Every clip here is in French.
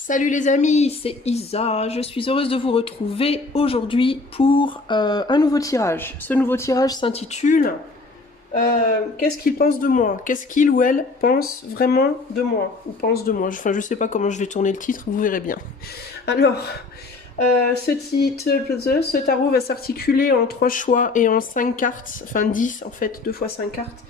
Salut les amis, c'est Isa. Je suis heureuse de vous retrouver aujourd'hui pour un nouveau tirage. Ce nouveau tirage s'intitule Qu'est-ce qu'il pense de moi? Qu'est-ce qu'il ou elle pense vraiment de moi? Ou pense de moi? Enfin, je sais pas comment je vais tourner le titre, vous verrez bien. Alors, ce tarot va s'articuler en 3 choix et en 5 cartes, enfin 10 en fait, 2 fois 5 cartes.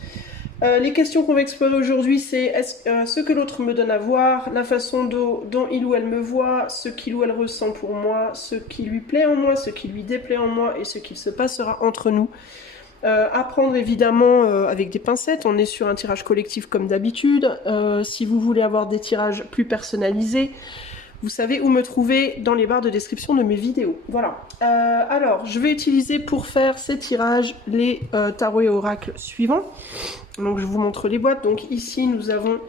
Les questions qu'on va explorer aujourd'hui, c'est ce que l'autre me donne à voir, la façon dont il ou elle me voit, ce qu'il ou elle ressent pour moi, ce qui lui plaît en moi, ce qui lui déplaît en moi et ce qu'il se passera entre nous. À prendre évidemment avec des pincettes, on est sur un tirage collectif comme d'habitude. Si vous voulez avoir des tirages plus personnalisés, vous savez où me trouver dans les barres de description de mes vidéos. Voilà. Alors, je vais utiliser pour faire ces tirages les tarots et oracles suivants. Donc, je vous montre les boîtes. Donc, ici, nous avons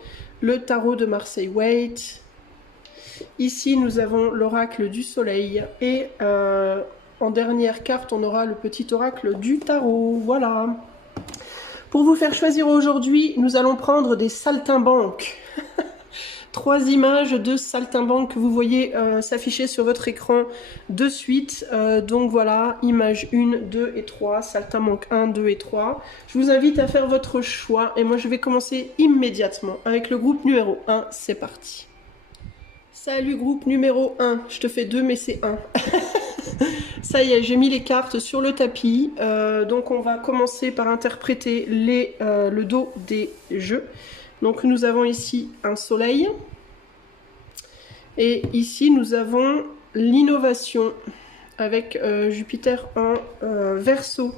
le tarot de Marseille Waite. Ici, nous avons l'oracle du soleil. Et en dernière carte, on aura le petit oracle du tarot. Voilà. Pour vous faire choisir aujourd'hui, nous allons prendre des saltimbanques. 3 images de saltimbanques que vous voyez s'afficher sur votre écran de suite. Donc voilà, image 1, 2 et 3, saltimbanque 1, 2 et 3. Je vous invite à faire votre choix et moi je vais commencer immédiatement avec le groupe numéro 1. C'est parti. Salut groupe numéro 1, je te fais 2 mais c'est 1. Ça y est, j'ai mis les cartes sur le tapis. Donc on va commencer par interpréter le dos des jeux. Donc nous avons ici un soleil. Et ici nous avons l'innovation avec Jupiter en Verseau.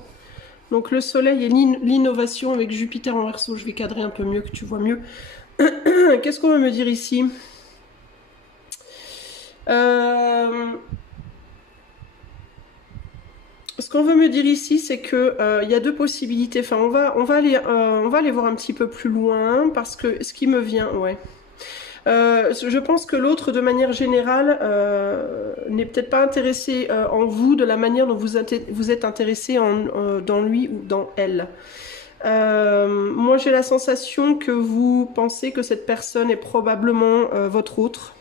Donc le soleil et l'innovation avec Jupiter en Verseau. Je vais cadrer un peu mieux, que tu vois mieux. Qu'est-ce qu'on veut me dire ici? Ce qu'on veut me dire ici, c'est que y a deux possibilités. Enfin, on va aller voir un petit peu plus loin parce que ce qui me vient, ouais. Je pense que l'autre, de manière générale, n'est peut-être pas intéressé en vous de la manière dont vous êtes intéressé dans lui ou dans elle. Moi, j'ai la sensation que vous pensez que cette personne est probablement votre autre.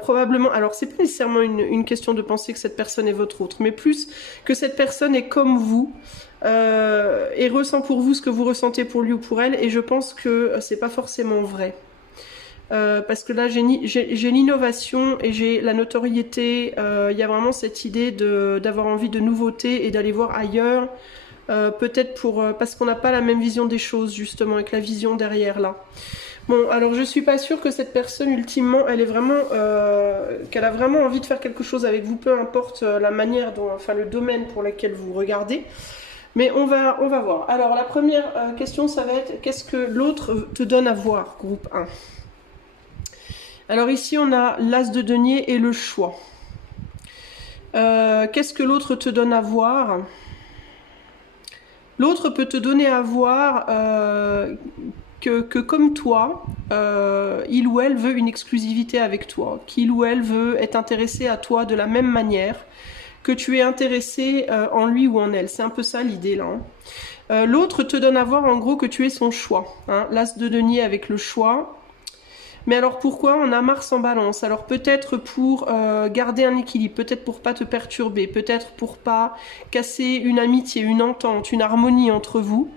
Probablement, alors c'est pas nécessairement une question de penser que cette personne est votre autre, mais plus que cette personne est comme vous et ressent pour vous ce que vous ressentez pour lui ou pour elle, et je pense que c'est pas forcément vrai. Parce que là j'ai l'innovation et j'ai la notoriété, il y a vraiment cette idée d'avoir envie de nouveautés et d'aller voir ailleurs, peut-être parce qu'on n'a pas la même vision des choses justement, avec la vision derrière là. Bon, alors je suis pas sûre que cette personne, ultimement, qu'elle a vraiment envie de faire quelque chose avec vous, peu importe la manière dont, enfin le domaine pour lequel vous regardez. Mais on va voir. Alors la première question, ça va être qu'est-ce que l'autre te donne à voir, groupe 1. Alors ici, on a l'as de denier et le choix. Qu'est-ce que l'autre te donne à voir? L'autre peut te donner à voir que comme toi, il ou elle veut une exclusivité avec toi, qu'il ou elle veut être intéressé à toi de la même manière que tu es intéressé en lui ou en elle. C'est un peu ça l'idée là. L'autre te donne à voir en gros que tu es son choix. Hein, l'as de denier avec le choix. Mais alors pourquoi on a Mars en balance? Alors peut-être pour garder un équilibre, peut-être pour pas te perturber, peut-être pour pas casser une amitié, une entente, une harmonie entre vous.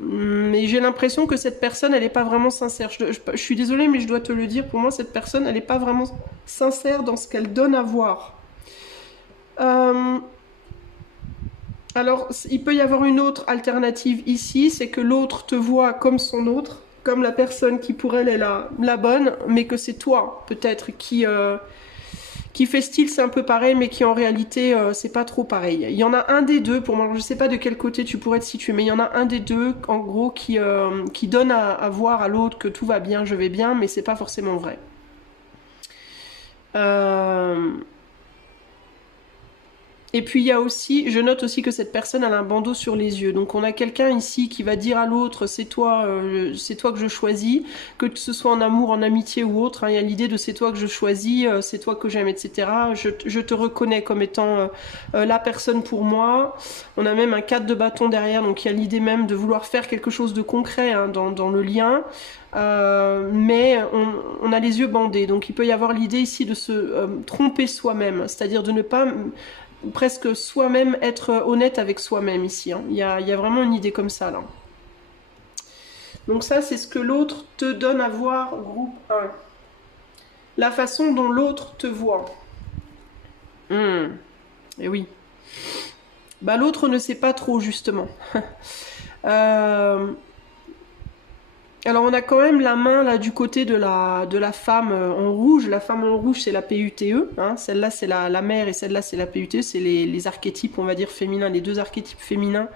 Mais j'ai l'impression que cette personne, elle n'est pas vraiment sincère. Je suis désolée, mais je dois te le dire, pour moi, cette personne, elle n'est pas vraiment sincère dans ce qu'elle donne à voir. Alors, il peut y avoir une autre alternative ici, c'est que l'autre te voit comme son autre, comme la personne qui pour elle est la bonne, mais que c'est toi, peut-être, qui fait style, c'est un peu pareil, mais qui en réalité, c'est pas trop pareil. Il y en a un des deux, pour moi, je sais pas de quel côté tu pourrais te situer, mais il y en a un des deux, en gros, qui donne à voir à l'autre que tout va bien, je vais bien, mais c'est pas forcément vrai. Et puis il y a aussi, je note aussi que cette personne a un bandeau sur les yeux. Donc on a quelqu'un ici qui va dire à l'autre, c'est toi que je choisis, que ce soit en amour, en amitié ou autre. Hein, il y a l'idée de c'est toi que je choisis, c'est toi que j'aime, etc. Je te reconnais comme étant la personne pour moi. On a même un 4 de bâton derrière, donc il y a l'idée même de vouloir faire quelque chose de concret hein, dans le lien. Mais on a les yeux bandés, donc il peut y avoir l'idée ici de se tromper soi-même, c'est-à-dire de ne pas presque soi-même être honnête avec soi-même ici. Hein. Il y a vraiment une idée comme ça là. Donc ça c'est ce que l'autre te donne à voir, groupe 1. La façon dont l'autre te voit. Et oui. Bah l'autre ne sait pas trop justement. Alors on a quand même la main là du côté de la femme en rouge. La femme en rouge c'est la PUTE, hein. Celle-là c'est la mère et celle-là c'est la PUTE. C'est les archétypes on va dire féminins, les deux archétypes féminins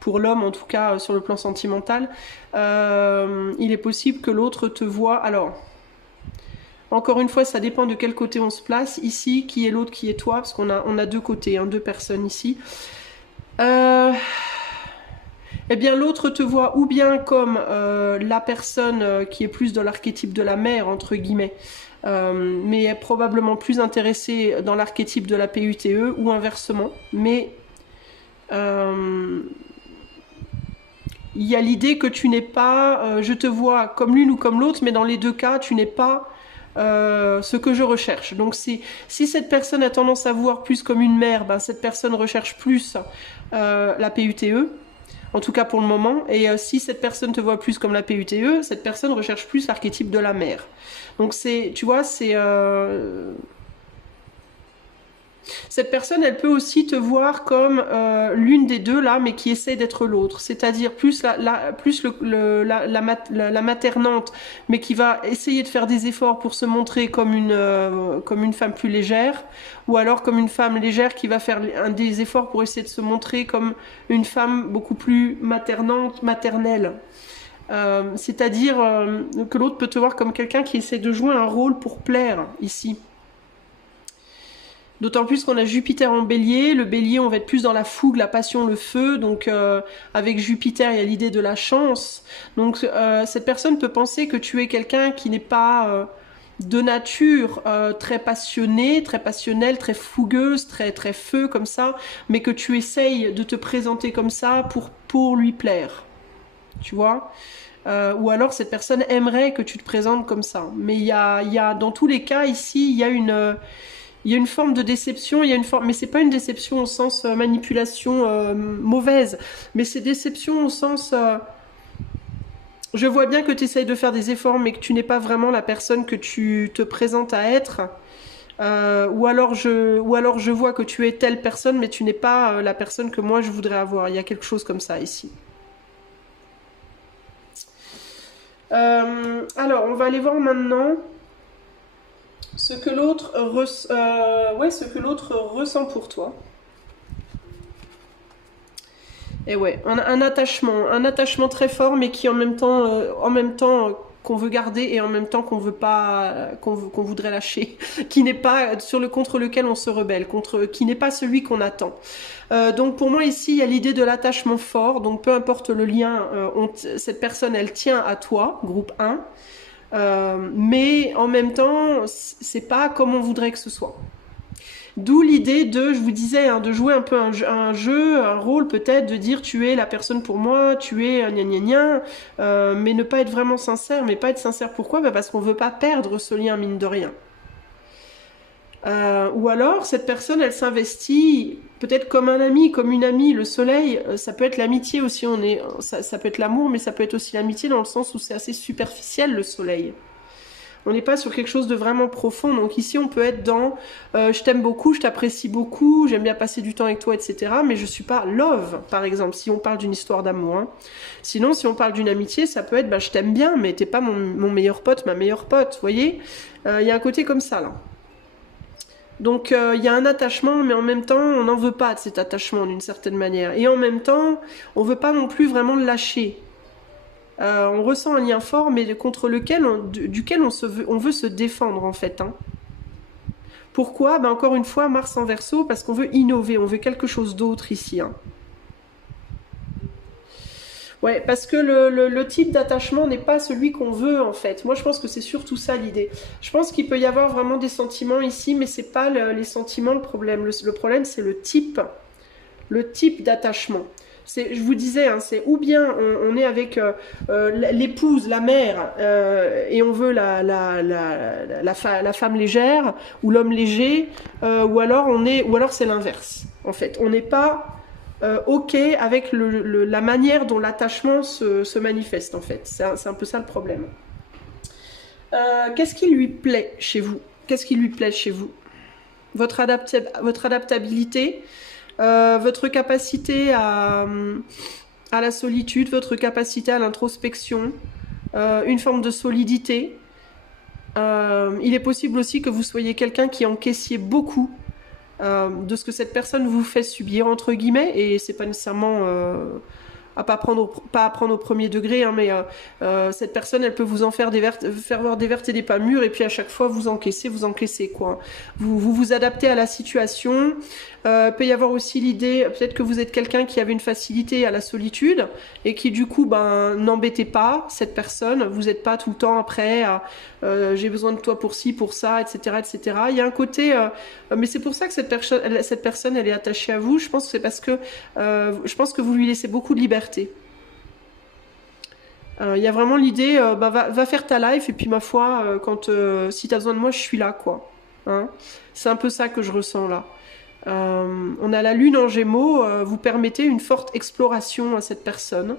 pour l'homme en tout cas sur le plan sentimental. Il est possible que l'autre te voit. Alors encore une fois ça dépend de quel côté on se place. Ici qui est l'autre, qui est toi, parce qu'on a deux côtés, hein, deux personnes ici. Eh bien l'autre te voit ou bien comme la personne qui est plus dans l'archétype de la mère, entre guillemets, mais est probablement plus intéressée dans l'archétype de la PUTE, ou inversement. Mais il y a l'idée que tu n'es pas, je te vois comme l'une ou comme l'autre, mais dans les deux cas, tu n'es pas ce que je recherche. Donc si cette personne a tendance à voir plus comme une mère, ben, cette personne recherche plus la PUTE. En tout cas pour le moment. Et si cette personne te voit plus comme la PUTE, cette personne recherche plus l'archétype de la mère. Donc c'est, tu vois, c'est... Cette personne, elle peut aussi te voir comme l'une des deux là, mais qui essaie d'être l'autre. C'est-à-dire plus la maternante, mais qui va essayer de faire des efforts pour se montrer comme une femme plus légère, ou alors comme une femme légère qui va faire des efforts pour essayer de se montrer comme une femme beaucoup plus maternelle. C'est-à-dire que l'autre peut te voir comme quelqu'un qui essaie de jouer un rôle pour plaire ici. D'autant plus qu'on a Jupiter en bélier. Le bélier, on va être plus dans la fougue, la passion, le feu. Donc avec Jupiter, il y a l'idée de la chance. Donc cette personne peut penser que tu es quelqu'un qui n'est pas de nature très passionnée, très passionnelle, très fougueuse, très, très feu comme ça, mais que tu essayes de te présenter comme ça pour lui plaire. Tu vois ? Ou alors cette personne aimerait que tu te présentes comme ça. Mais il y a dans tous les cas ici, il y a une forme de déception, mais c'est pas une déception au sens manipulation mauvaise, mais c'est déception au sens je vois bien que tu essayes de faire des efforts, mais que tu n'es pas vraiment la personne que tu te présentes à être. Ou alors je vois que tu es telle personne, mais tu n'es pas la personne que moi je voudrais avoir. Il y a quelque chose comme ça ici. Alors, on va aller voir maintenant ce que l'autre ressent pour toi. Et ouais, un attachement très fort, mais qui en même temps qu'on veut garder et en même temps qu'on veut pas, qu'on voudrait lâcher, qui n'est pas contre lequel on se rebelle, qui n'est pas celui qu'on attend. Donc pour moi ici, il y a l'idée de l'attachement fort. Donc peu importe le lien, cette personne, elle tient à toi, groupe 1. Mais en même temps, c'est pas comme on voudrait que ce soit. D'où l'idée de, je vous disais, hein, de jouer un peu un jeu, un rôle peut-être, de dire tu es la personne pour moi, tu es gna gna gna, mais ne pas être vraiment sincère. Mais pas être sincère pourquoi ? Parce qu'on veut pas perdre ce lien mine de rien. Ou alors cette personne elle s'investit peut-être comme un ami, comme une amie. Le soleil, ça peut être l'amitié aussi, ça peut être l'amour, mais ça peut être aussi l'amitié dans le sens où c'est assez superficiel le soleil. On n'est pas sur quelque chose de vraiment profond. Donc ici, on peut être dans je t'aime beaucoup, je t'apprécie beaucoup, j'aime bien passer du temps avec toi, etc. Mais je suis pas love, par exemple, si on parle d'une histoire d'amour. Hein. Sinon, si on parle d'une amitié, ça peut être je t'aime bien, mais t'es pas mon meilleur pote, ma meilleure pote. Vous voyez, y a un côté comme ça là. Donc il y a un attachement, mais en même temps, on n'en veut pas de cet attachement d'une certaine manière. Et en même temps, on veut pas non plus vraiment le lâcher. On ressent un lien fort, mais contre duquel on veut se défendre en fait. Hein. Pourquoi? Ben encore une fois, Mars en Verseau, parce qu'on veut innover, on veut quelque chose d'autre ici. Hein. Ouais, parce que le type d'attachement n'est pas celui qu'on veut en fait. Moi je pense que c'est surtout ça l'idée. Je pense qu'il peut y avoir vraiment des sentiments ici, mais c'est pas les sentiments le problème. Le problème c'est le type d'attachement. Je vous disais, hein, c'est ou bien on est avec l'épouse, la mère, et on veut la femme légère ou l'homme léger, ou alors c'est l'inverse. En fait, on n'est pas ok avec la manière dont l'attachement se manifeste. En fait, c'est un peu ça le problème. Qu'est-ce qui lui plaît chez vous? Qu'est-ce qui lui plaît chez vous? Votre adaptabilité. Votre capacité à la solitude, votre capacité à l'introspection, une forme de solidité. Il est possible aussi que vous soyez quelqu'un qui encaissiez beaucoup de ce que cette personne vous fait subir, entre guillemets, et c'est pas nécessairement pas à prendre au premier degré, hein, mais cette personne, elle peut vous en faire voir des vertes et des pas mûres, et puis à chaque fois, vous encaissez, quoi. Vous adaptez à la situation. Peut y avoir aussi l'idée, peut-être que vous êtes quelqu'un qui avait une facilité à la solitude, et qui du coup, n'embêtez pas cette personne, vous n'êtes pas tout le temps après à j'ai besoin de toi pour ci, pour ça, etc., etc. Il y a un côté, mais c'est pour ça que cette personne, elle est attachée à vous. Je pense que c'est parce que je pense que vous lui laissez beaucoup de liberté. Il y a vraiment l'idée, va faire ta life, et puis ma foi, si t'as besoin de moi, je suis là, quoi. Hein, c'est un peu ça que je ressens là. On a la lune en Gémeaux, vous permettez une forte exploration à cette personne.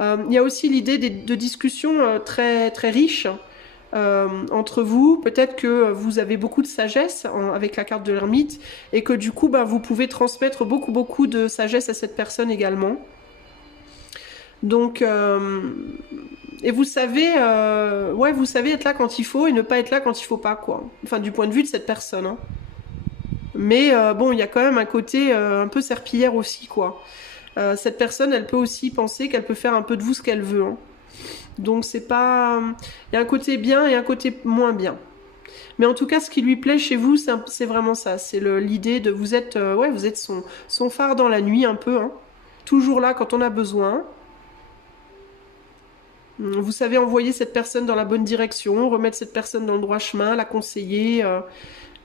Il y a aussi l'idée de discussions très, très riches entre vous. Peut-être que vous avez beaucoup de sagesse avec la carte de l'ermite, et que du coup, vous pouvez transmettre beaucoup, beaucoup de sagesse à cette personne également. Donc, et vous savez être là quand il faut et ne pas être là quand il faut pas, quoi. Enfin, du point de vue de cette personne, hein. Mais bon, il y a quand même un côté un peu serpillière aussi, quoi. Cette personne, elle peut aussi penser qu'elle peut faire un peu de vous ce qu'elle veut. Hein. Donc c'est pas... Il y a un côté bien et un côté moins bien. Mais en tout cas, ce qui lui plaît chez vous, c'est vraiment ça. C'est l'idée de... Vous êtes son phare dans la nuit, un peu. Hein. Toujours là quand on a besoin. Vous savez envoyer cette personne dans la bonne direction, remettre cette personne dans le droit chemin, la conseiller...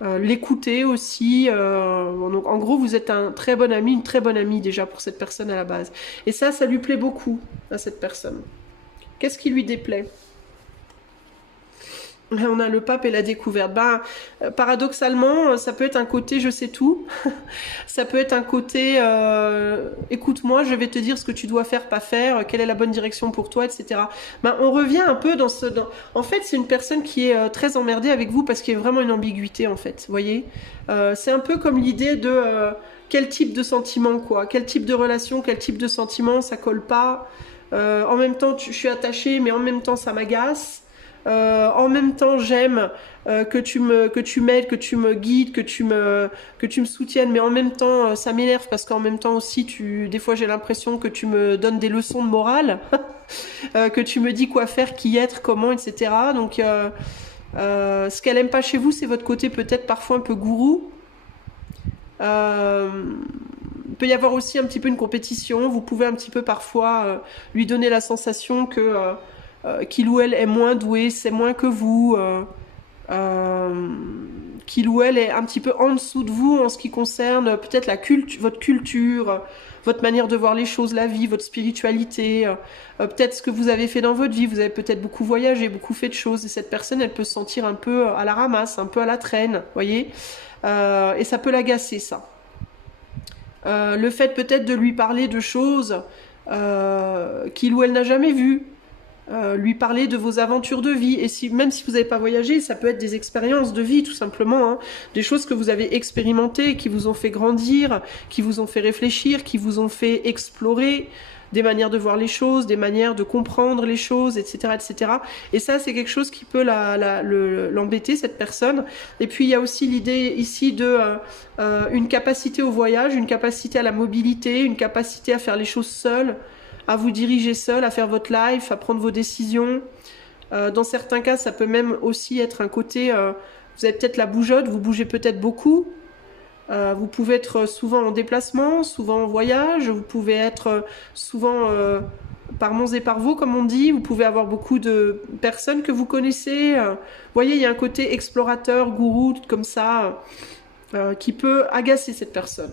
l'écouter aussi. Donc, en gros, vous êtes un très bon ami, une très bonne amie déjà pour cette personne à la base. Et ça lui plaît beaucoup à cette personne. Qu'est-ce qui lui déplaît? On a le pape et la découverte. Paradoxalement, ça peut être un côté je sais tout. Ça peut être un côté écoute-moi, je vais te dire ce que tu dois faire, pas faire, quelle est la bonne direction pour toi, etc. On revient un peu En fait, c'est une personne qui est très emmerdée avec vous parce qu'il y a vraiment une ambiguïté, en fait. Vous voyez, c'est un peu comme l'idée de quel type de sentiment, quoi. Quel type de relation, quel type de sentiment, ça colle pas. En même temps, je suis attachée, mais en même temps, ça m'agace. En même temps, j'aime que tu m'aides, que tu me guides, que tu me soutiennes, mais en même temps, ça m'énerve parce qu'en même temps aussi, des fois, j'ai l'impression que tu me donnes des leçons de morale, que tu me dis quoi faire, qui être, comment, etc. Donc, ce qu'elle aime pas chez vous, c'est votre côté peut-être parfois un peu gourou. Il peut y avoir aussi un petit peu une compétition. Vous pouvez un petit peu parfois lui donner la sensation que qu'il ou elle est moins doué, c'est moins que vous, qu'il ou elle est un petit peu en dessous de vous en ce qui concerne peut-être votre culture, votre manière de voir les choses, la vie, votre spiritualité, peut-être ce que vous avez fait dans votre vie. Vous avez peut-être beaucoup voyagé, beaucoup fait de choses, et cette personne, elle peut se sentir un peu à la ramasse, un peu à la traîne, voyez, et ça peut l'agacer, ça. Le fait peut-être de lui parler de choses qu'il ou elle n'a jamais vues, lui parler de vos aventures de vie, et même si vous n'avez pas voyagé, ça peut être des expériences de vie tout simplement, hein. Des choses que vous avez expérimentées, qui vous ont fait grandir, qui vous ont fait réfléchir, qui vous ont fait explorer des manières de voir les choses, des manières de comprendre les choses, etc., etc. Et ça, c'est quelque chose qui peut l'embêter, cette personne. Et puis, il y a aussi l'idée ici de une capacité au voyage, une capacité à la mobilité, une capacité à faire les choses seule, à vous diriger seul, à faire votre life, à prendre vos décisions. Dans certains cas, ça peut même aussi être un côté Vous avez peut-être la bougeotte, vous bougez peut-être beaucoup. Vous pouvez être souvent en déplacement, souvent en voyage, vous pouvez être souvent par monts et par vaux, comme on dit. Vous pouvez avoir beaucoup de personnes que vous connaissez. Vous voyez, il y a un côté explorateur, gourou, comme ça, qui peut agacer cette personne.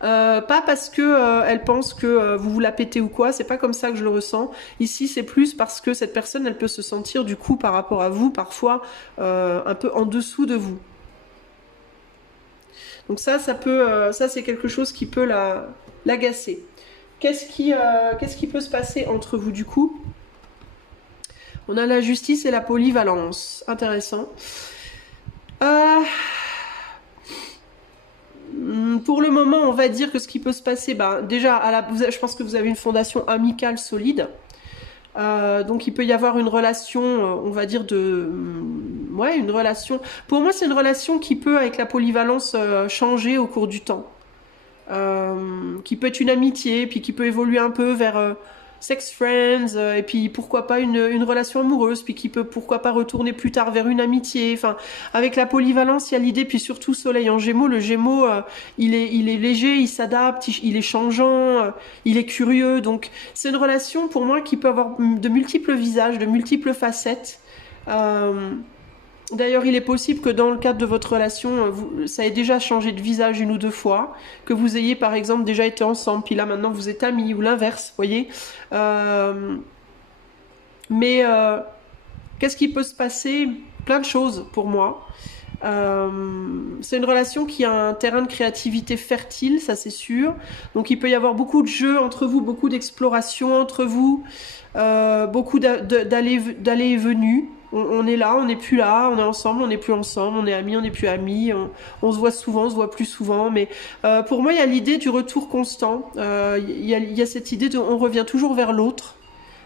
Pas parce que elle pense que vous vous la pétez ou quoi, c'est pas comme ça que je le ressens. Ici, c'est plus parce que cette personne, elle peut se sentir du coup par rapport à vous, parfois un peu en dessous de vous. Donc ça peut, ça c'est quelque chose qui peut l'agacer. Qu'est-ce qui peut se passer entre vous du coup? On a la justice et la polyvalence. Intéressant. Pour le moment, on va dire que ce qui peut se passer, ben, déjà, je pense que vous avez une fondation amicale solide. Donc il peut y avoir une relation, on va dire ouais, une relation. Pour moi, c'est une relation qui peut, avec la polyvalence, changer au cours du temps. Qui peut être une amitié, puis qui peut évoluer un peu vers sex friends, et puis pourquoi pas une relation amoureuse, puis qui peut pourquoi pas retourner plus tard vers une amitié. Enfin, avec la polyvalence, il y a l'idée, puis surtout Soleil en Gémeaux, le Gémeaux, il est léger, il s'adapte, il est changeant, il est curieux. Donc c'est une relation pour moi qui peut avoir de multiples visages, de multiples facettes. D'ailleurs, il est possible que dans le cadre de votre relation, ça ait déjà changé de visage une ou deux fois, que vous ayez par exemple déjà été ensemble, puis là maintenant vous êtes amis, ou l'inverse, vous voyez. Mais qu'est-ce qui peut se passer? Plein de choses pour moi. C'est une relation qui a un terrain de créativité fertile, ça c'est sûr. Donc il peut y avoir beaucoup de jeux entre vous, beaucoup d'exploration entre vous, beaucoup d'aller et venue. On est là, on n'est plus là, on est ensemble, on n'est plus ensemble, on est amis, on n'est plus amis, on se voit souvent, on se voit plus souvent. Mais pour moi, il y a l'idée du retour constant. Il y a cette idée de on revient toujours vers l'autre,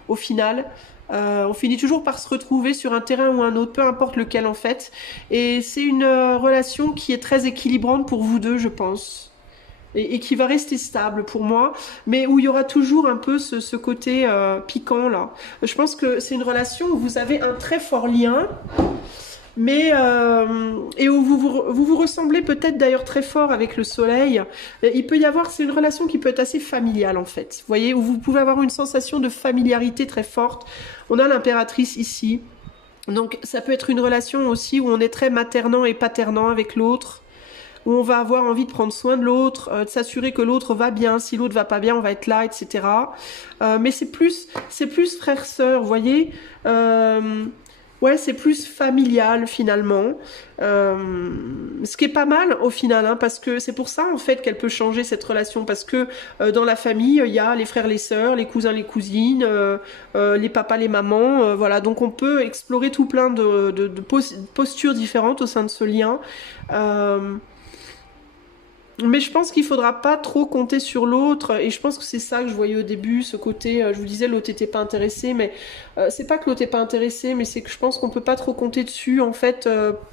au final. On finit toujours par se retrouver sur un terrain ou un autre, peu importe lequel en fait. Et c'est une relation qui est très équilibrante pour vous deux, je pense. Et qui va rester stable pour moi, mais où il y aura toujours un peu ce côté piquant là. Je pense que c'est une relation où vous avez un très fort lien, mais et où vous ressemblez peut-être d'ailleurs très fort avec le soleil. Il peut y avoir, c'est une relation qui peut être assez familiale en fait. Vous voyez, où vous pouvez avoir une sensation de familiarité très forte. On a l'impératrice ici, donc ça peut être une relation aussi où on est très maternant et paternant avec l'autre, où on va avoir envie de prendre soin de l'autre, de s'assurer que l'autre va bien. Si l'autre va pas bien, on va être là, etc. Mais c'est plus frère-sœur, vous voyez. Ouais, c'est plus familial finalement. Ce qui est pas mal au final, hein, parce que c'est pour ça en fait qu'elle peut changer cette relation, parce que dans la famille, il y a les frères, les sœurs, les cousins, les cousines, les papas, les mamans, voilà. Donc on peut explorer tout plein de postures différentes au sein de ce lien. Mais je pense qu'il faudra pas trop compter sur l'autre, et je pense que c'est ça que je voyais au début, ce côté, je vous disais l'autre était pas intéressé, mais c'est pas que l'autre est pas intéressé, mais c'est que je pense qu'on peut pas trop compter dessus en fait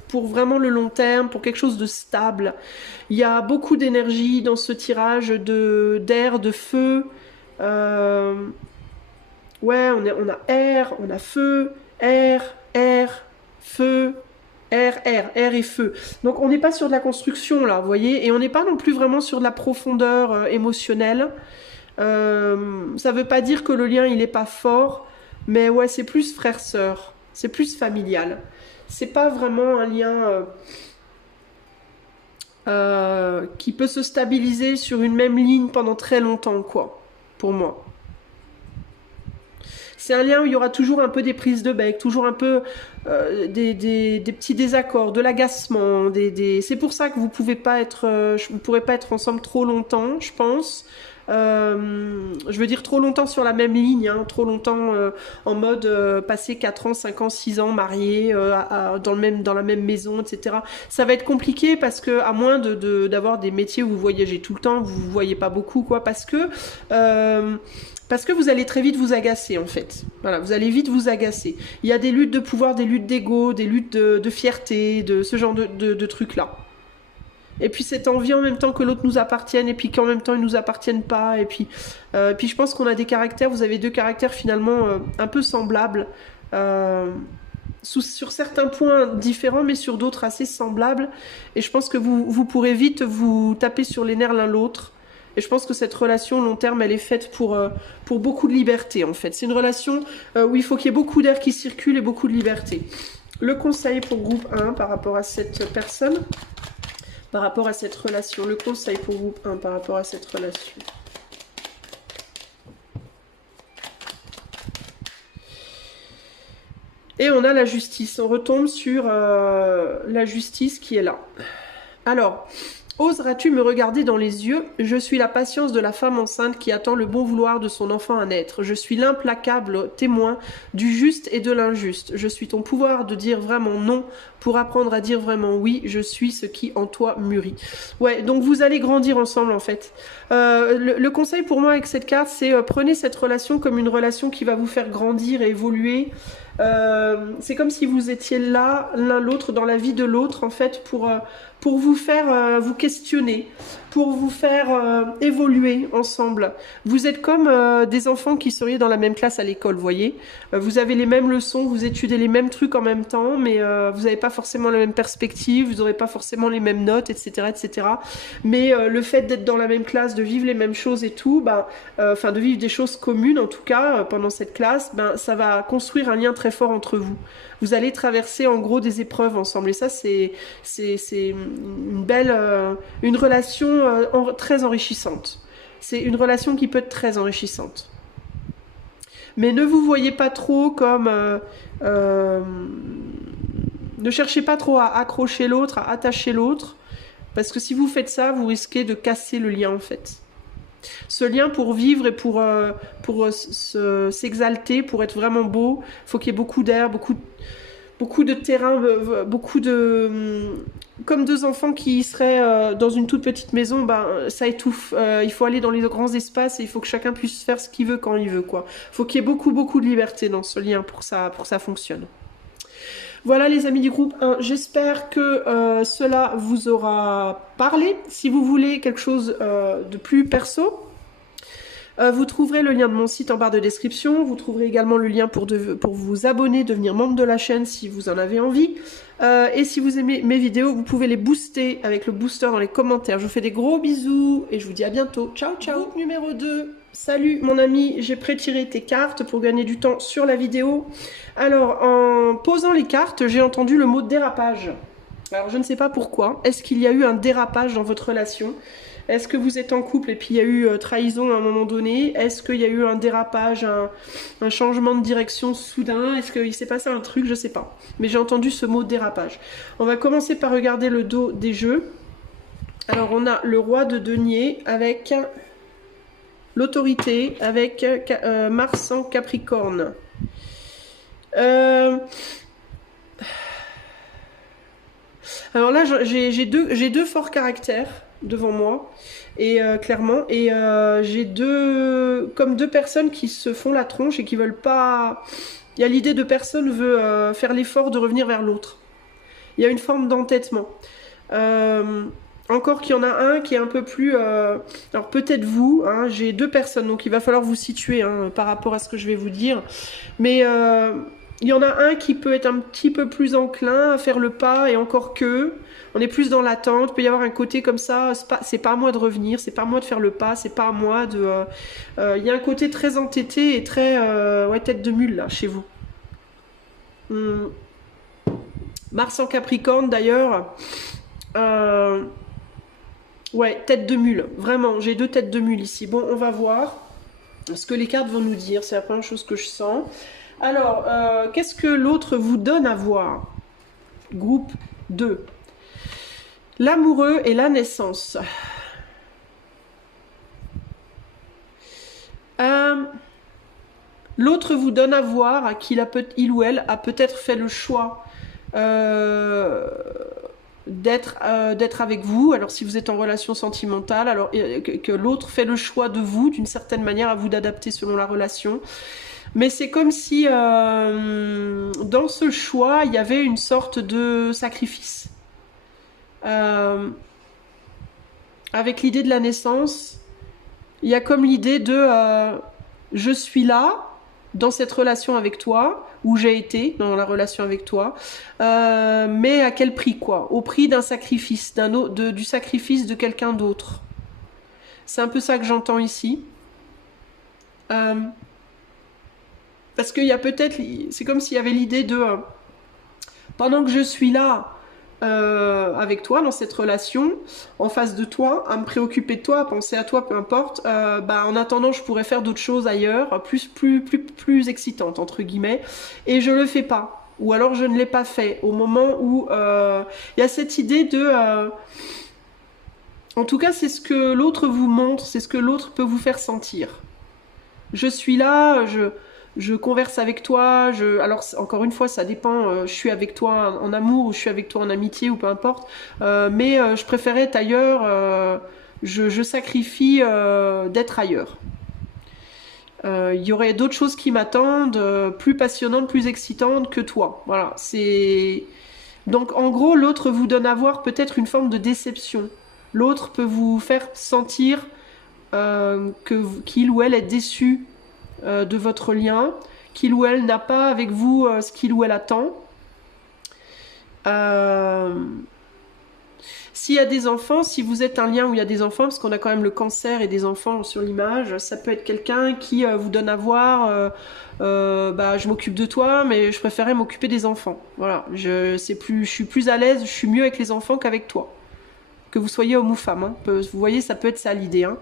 pour vraiment le long terme, pour quelque chose de stable. Il y a beaucoup d'énergie dans ce tirage d'air, de feu. Ouais, on a air, on a feu, air, feu. Air et feu. Donc on n'est pas sur de la construction là, vous voyez, et on n'est pas non plus vraiment sur de la profondeur émotionnelle. Ça veut pas dire que le lien il est pas fort, mais ouais, c'est plus frère-sœur, c'est plus familial. C'est pas vraiment un lien qui peut se stabiliser sur une même ligne pendant très longtemps, quoi, pour moi. C'est un lien où il y aura toujours un peu des prises de bec, toujours un peu des petits désaccords, de l'agacement. C'est pour ça que vous pourrez pas être ensemble trop longtemps, je pense. Je veux dire trop longtemps sur la même ligne, hein, trop longtemps en mode passer 4 ans, 5 ans, 6 ans mariés dans la même maison, etc. Ça va être compliqué parce que, à moins d'avoir des métiers où vous voyagez tout le temps, vous ne voyez pas beaucoup, quoi, parce que vous allez très vite vous agacer en fait. Voilà, vous allez vite vous agacer. Il y a des luttes de pouvoir, des luttes d'ego, des luttes de fierté, de ce genre de trucs-là. Et puis cette envie en même temps que l'autre nous appartienne, et puis qu'en même temps ils nous appartiennent pas. Et puis je pense qu'on a des caractères, vous avez deux caractères finalement un peu semblables. sur certains points différents, mais sur d'autres assez semblables. Et je pense que vous pourrez vite vous taper sur les nerfs l'un l'autre. Et je pense que cette relation long terme, elle est faite pour beaucoup de liberté, en fait. C'est une relation où il faut qu'il y ait beaucoup d'air qui circule et beaucoup de liberté. Le conseil pour groupe 1 par rapport à cette personne, par rapport à cette relation. Le conseil pour groupe 1 par rapport à cette relation. Et on a la justice. On retombe sur la justice qui est là. Alors, oseras-tu me regarder dans les yeux? Je suis la patience de la femme enceinte qui attend le bon vouloir de son enfant à naître. Je suis l'implacable témoin du juste et de l'injuste. Je suis ton pouvoir de dire vraiment non pour apprendre à dire vraiment oui. Je suis ce qui en toi mûrit. Ouais, donc vous allez grandir ensemble en fait. Le conseil pour moi avec cette carte, c'est prenez cette relation comme une relation qui va vous faire grandir et évoluer. C'est comme si vous étiez là, l'un l'autre, dans la vie de l'autre, en fait, pour vous faire vous questionner, pour vous faire évoluer ensemble. Vous êtes comme des enfants qui seriez dans la même classe à l'école, vous voyez. Vous avez les mêmes leçons, vous étudiez les mêmes trucs en même temps, mais vous n'avez pas forcément la même perspective, vous n'aurez pas forcément les mêmes notes, etc., etc. Mais le fait d'être dans la même classe, de vivre les mêmes choses et tout, enfin de vivre des choses communes en tout cas pendant cette classe, ça va construire un lien très fort entre vous. Vous allez traverser en gros des épreuves ensemble et ça c'est une belle une relation très enrichissante. C'est une relation qui peut être très enrichissante. Mais ne vous voyez pas trop comme ne cherchez pas trop à accrocher l'autre, à attacher l'autre, parce que si vous faites ça, vous risquez de casser le lien en fait. Ce lien pour vivre et pour s'exalter, pour être vraiment beau, il faut qu'il y ait beaucoup d'air, beaucoup de terrain, beaucoup de... Comme deux enfants qui seraient dans une toute petite maison, ça étouffe. Il faut aller dans les grands espaces et il faut que chacun puisse faire ce qu'il veut quand il veut, quoi. Il faut qu'il y ait beaucoup de liberté dans ce lien pour que ça fonctionne. Voilà les amis du groupe 1, j'espère que cela vous aura parlé. Si vous voulez quelque chose de plus perso, vous trouverez le lien de mon site en barre de description. Vous trouverez également le lien pour vous abonner, devenir membre de la chaîne si vous en avez envie. Et si vous aimez mes vidéos, vous pouvez les booster avec le booster dans les commentaires. Je vous fais des gros bisous et je vous dis à bientôt. Ciao, ciao. Groupe numéro 2. Salut mon ami, j'ai pré-tiré tes cartes pour gagner du temps sur la vidéo. Alors, en posant les cartes, j'ai entendu le mot dérapage. Alors, je ne sais pas pourquoi. Est-ce qu'il y a eu un dérapage dans votre relation ? Est-ce que vous êtes en couple et puis il y a eu trahison à un moment donné? Est-ce qu'il y a eu un dérapage, un changement de direction soudain? Est-ce qu'il s'est passé un truc? Je sais pas. Mais j'ai entendu ce mot dérapage. On va commencer par regarder le dos des jeux. Alors, on a le roi de denier avec... l'autorité avec Mars en Capricorne. Alors là, j'ai deux forts caractères devant moi, et clairement, et j'ai deux personnes qui se font la tronche et qui veulent pas. Il y a l'idée de personne veut faire l'effort de revenir vers l'autre. Il y a une forme d'entêtement. Encore qu'il y en a un qui est un peu plus... alors peut-être vous, hein, j'ai deux personnes, donc il va falloir vous situer par rapport à ce que je vais vous dire. Mais il y en a un qui peut être un petit peu plus enclin à faire le pas, et encore que, on est plus dans l'attente, il peut y avoir un côté comme ça, c'est pas à moi de revenir, c'est pas à moi de faire le pas, c'est pas à moi de... il y a un côté très entêté et très... ouais, tête de mule là, chez vous. Mars en Capricorne d'ailleurs... ouais, tête de mule, vraiment, j'ai deux têtes de mule ici. Bon, on va voir ce que les cartes vont nous dire, c'est la première chose que je sens. Alors, qu'est-ce que l'autre vous donne à voir? Groupe 2. L'amoureux et la naissance. L'autre vous donne à voir qu'il il ou elle a peut-être fait le choix d'être avec vous. Alors si vous êtes en relation sentimentale, alors que l'autre fait le choix de vous d'une certaine manière, à vous d'adapter selon la relation. Mais c'est comme si dans ce choix il y avait une sorte de sacrifice. Avec l'idée de la naissance, il y a comme l'idée de je suis là, dans cette relation avec toi, où j'ai été dans la relation avec toi, mais à quel prix, quoi? Au prix d'un sacrifice, du sacrifice de quelqu'un d'autre. C'est un peu ça que j'entends ici. Parce qu'il y a peut-être, c'est comme s'il y avait l'idée de, pendant que je suis là, avec toi dans cette relation, en face de toi, à me préoccuper de toi, à penser à toi, peu importe. En attendant, je pourrais faire d'autres choses ailleurs, plus excitantes entre guillemets, et je le fais pas. Ou alors je ne l'ai pas fait au moment où il y a cette idée de, en tout cas, c'est ce que l'autre vous montre, c'est ce que l'autre peut vous faire sentir. Je suis là, je converse avec toi, alors encore une fois ça dépend, je suis avec toi en amour ou je suis avec toi en amitié ou peu importe, mais je préférais être ailleurs, je sacrifie d'être ailleurs. Il y aurait d'autres choses qui m'attendent, plus passionnantes, plus excitantes que toi. Voilà, c'est... Donc en gros, l'autre vous donne à voir peut-être une forme de déception. L'autre peut vous faire sentir qu'il ou elle est déçu de votre lien, qu'il ou elle n'a pas avec vous ce qu'il ou elle attend. S'il y a des enfants, si vous êtes un lien où il y a des enfants, parce qu'on a quand même le cancer et des enfants sur l'image, ça peut être quelqu'un qui vous donne à voir je m'occupe de toi, mais je préférais m'occuper des enfants. Voilà, je suis plus à l'aise, je suis mieux avec les enfants qu'avec toi. Que vous soyez homme ou femme. Hein. Vous voyez, ça peut être ça l'idée. Hein.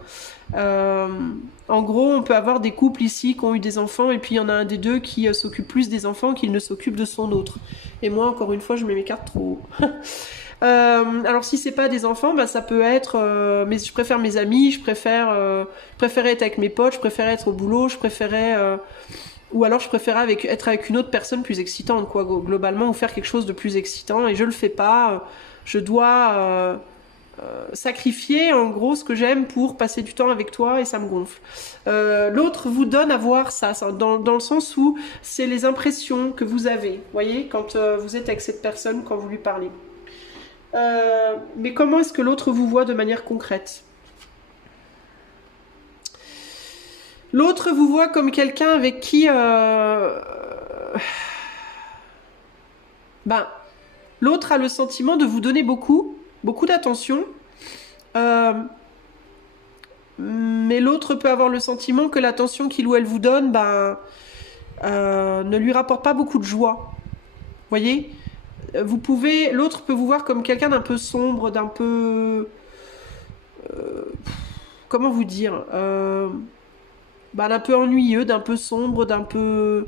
En gros, on peut avoir des couples ici qui ont eu des enfants et puis il y en a un des deux qui s'occupe plus des enfants qu'il ne s'occupe de son autre. Et moi, encore une fois, je mets mes cartes trop haut. Alors si c'est pas des enfants, ça peut être... mais je préfère mes amis, je préférais être avec mes potes, je préférais être au boulot, je préférais... ou alors je préférais être avec une autre personne plus excitante, quoi, globalement, ou faire quelque chose de plus excitant. Et je le fais pas. Je dois... sacrifier en gros ce que j'aime pour passer du temps avec toi et ça me gonfle. L'autre vous donne à voir ça dans le sens où c'est les impressions que vous avez, voyez, quand vous êtes avec cette personne, quand vous lui parlez. Mais comment est-ce que l'autre vous voit de manière concrète? L'autre vous voit comme quelqu'un avec qui l'autre a le sentiment de vous donner beaucoup d'attention, mais l'autre peut avoir le sentiment que l'attention qu'il ou elle vous donne ne lui rapporte pas beaucoup de joie. Voyez, l'autre peut vous voir comme quelqu'un d'un peu sombre, d'un peu... comment vous dire, d'un peu ennuyeux, d'un peu sombre, d'un peu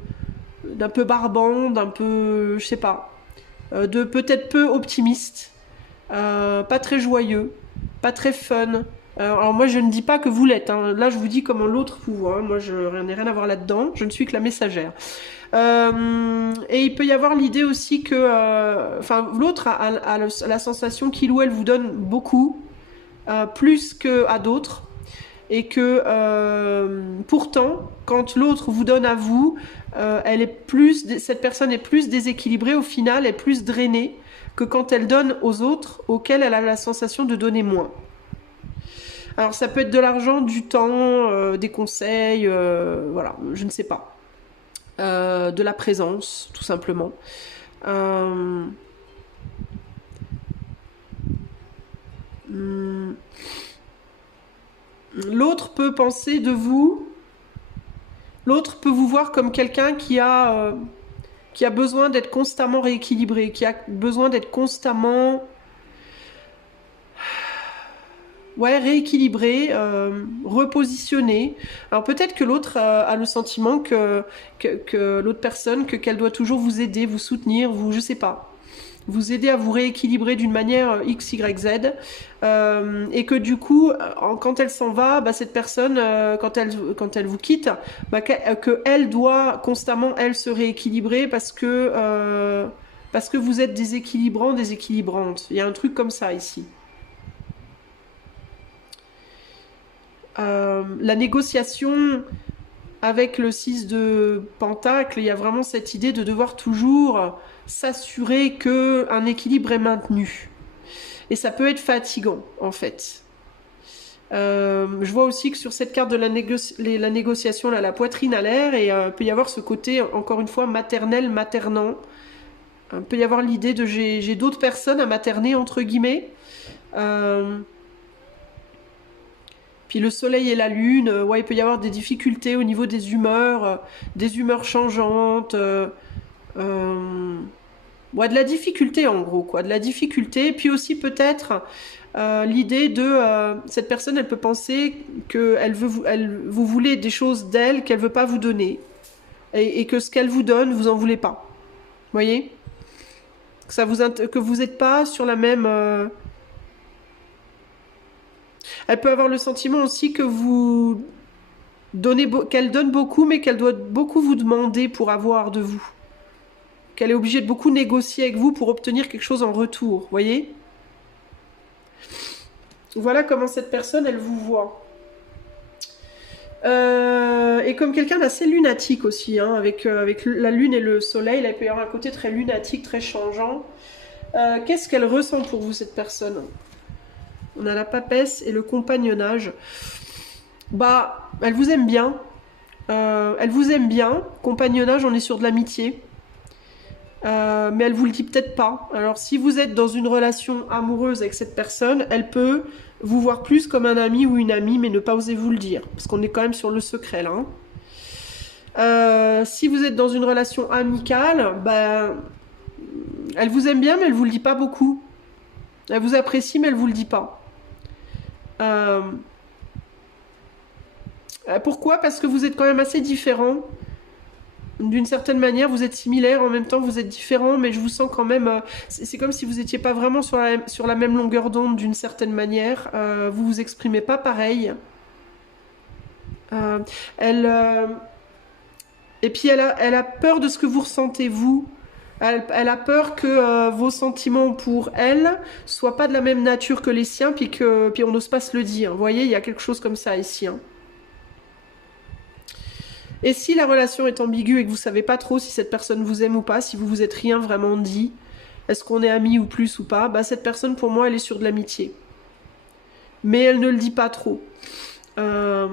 barbant, d'un peu... je sais pas, de peut-être peu optimiste. Pas très joyeux, pas très fun. Alors moi je ne dis pas que vous l'êtes, hein. Là je vous dis comment l'autre vous voit, hein. Moi je n'ai rien à voir là-dedans, je ne suis que la messagère. Et il peut y avoir l'idée aussi que l'autre a la sensation qu'il ou elle vous donne beaucoup, plus qu'à d'autres, et que pourtant quand l'autre vous donne à vous, cette personne est plus déséquilibrée au final, est plus drainée que quand elle donne aux autres, auxquels elle a la sensation de donner moins. Alors ça peut être de l'argent, du temps, des conseils, voilà, je ne sais pas. De la présence, tout simplement. L'autre peut penser de vous, l'autre peut vous voir comme quelqu'un qui a besoin d'être constamment rééquilibré, qui a besoin d'être constamment rééquilibré, repositionné. Alors peut-être que l'autre a le sentiment que l'autre personne, qu'elle doit toujours vous aider, vous soutenir, je sais pas, vous aider à vous rééquilibrer d'une manière X, Y, Z, et que du coup, quand elle s'en va, cette personne, quand elle vous quitte, qu'elle doit constamment, elle, se rééquilibrer parce que vous êtes déséquilibrant, déséquilibrante. Il y a un truc comme ça ici. La négociation avec le 6 de Pentacle, il y a vraiment cette idée de devoir toujours s'assurer qu'un équilibre est maintenu. Et ça peut être fatigant, en fait. Je vois aussi que sur cette carte de la négociation, là, la poitrine à l'air, et il peut y avoir ce côté, encore une fois, maternel, maternant. Il peut y avoir l'idée de j'ai d'autres personnes à materner, entre guillemets. Euh, Puis le soleil et la lune, ouais, il peut y avoir des difficultés au niveau des humeurs changeantes. Ouais, de la difficulté en gros, quoi. De la difficulté. Puis aussi peut-être l'idée de cette personne, elle peut penser que vous voulez des choses d'elle qu'elle veut pas vous donner. Et que ce qu'elle vous donne, vous en voulez pas. Vous voyez? Que vous n'êtes pas sur la même. Elle peut avoir le sentiment aussi que qu'elle donne beaucoup, mais qu'elle doit beaucoup vous demander pour avoir de vous. Qu'elle est obligée de beaucoup négocier avec vous pour obtenir quelque chose en retour, voyez? Voilà comment cette personne, elle vous voit. Et comme quelqu'un d'assez lunatique aussi, hein, avec la lune et le soleil, là, il peut y avoir un côté très lunatique, très changeant. Qu'est-ce qu'elle ressent pour vous, cette personne? On a la papesse et le compagnonnage. Bah, elle vous aime bien. Elle vous aime bien. Compagnonnage, on est sur de l'amitié. Mais elle vous le dit peut-être pas. Alors si vous êtes dans une relation amoureuse avec cette personne, elle peut vous voir plus comme un ami ou une amie, mais ne pas oser vous le dire, parce qu'on est quand même sur le secret là. Hein. Si vous êtes dans une relation amicale, ben, elle vous aime bien, mais elle vous le dit pas beaucoup. Elle vous apprécie, mais elle vous le dit pas. Euh, Pourquoi? Parce que vous êtes quand même assez différents. D'une certaine manière, vous êtes similaires, en même temps vous êtes différents, mais je vous sens quand même. C'est comme si vous n'étiez pas vraiment sur la même longueur d'onde d'une certaine manière. Vous vous exprimez pas pareil. Euh, elle, et puis elle a peur de ce que vous ressentez vous. Elle a peur que vos sentiments pour elle soient pas de la même nature que les siens, puis on n'ose pas se le dire. Vous voyez, il y a quelque chose comme ça ici. Hein. Et si la relation est ambiguë et que vous savez pas trop si cette personne vous aime ou pas, si vous vous êtes rien vraiment dit, est-ce qu'on est amis ou plus ou pas, bah cette personne pour moi elle est sur de l'amitié. Mais elle ne le dit pas trop. Euh,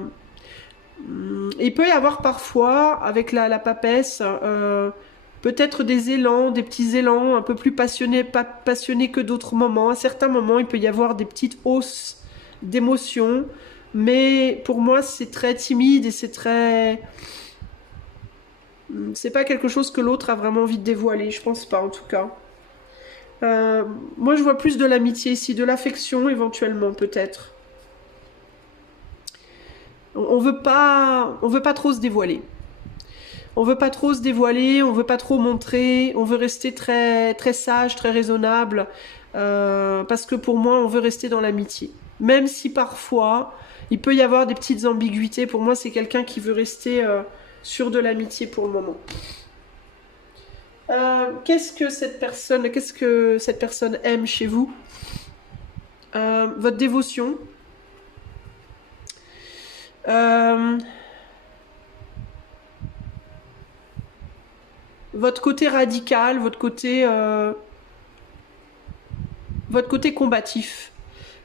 il peut y avoir parfois, avec la papesse, peut-être des élans, des petits élans un peu plus passionnés, pas passionnés que d'autres moments. À certains moments, il peut y avoir des petites hausses d'émotions. Mais pour moi, c'est très timide et c'est très... C'est pas quelque chose que l'autre a vraiment envie de dévoiler, je pense pas en tout cas. Moi je vois plus de l'amitié ici, de l'affection éventuellement peut-être. On veut pas trop se dévoiler. On veut pas trop se dévoiler, on veut pas trop montrer, on veut rester très, très sage, très raisonnable, parce que pour moi on veut rester dans l'amitié. Même si parfois il peut y avoir des petites ambiguïtés, pour moi c'est quelqu'un qui veut rester sur de l'amitié pour le moment. Qu'est-ce que cette personne aime chez vous? Votre dévotion. Euh, Votre côté radical, votre côté combatif.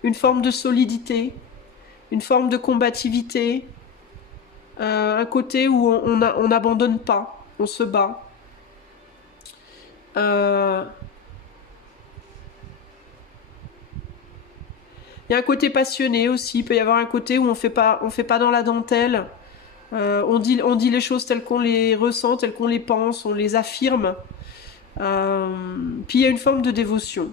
Une forme de solidité, une forme de combativité. Un côté où on n'abandonne pas, on se bat. Euh, Il y a un côté passionné aussi. Il peut y avoir un côté où on fait pas dans la dentelle. On dit les choses telles qu'on les ressent, telles qu'on les pense, on les affirme. Puis il y a une forme de dévotion.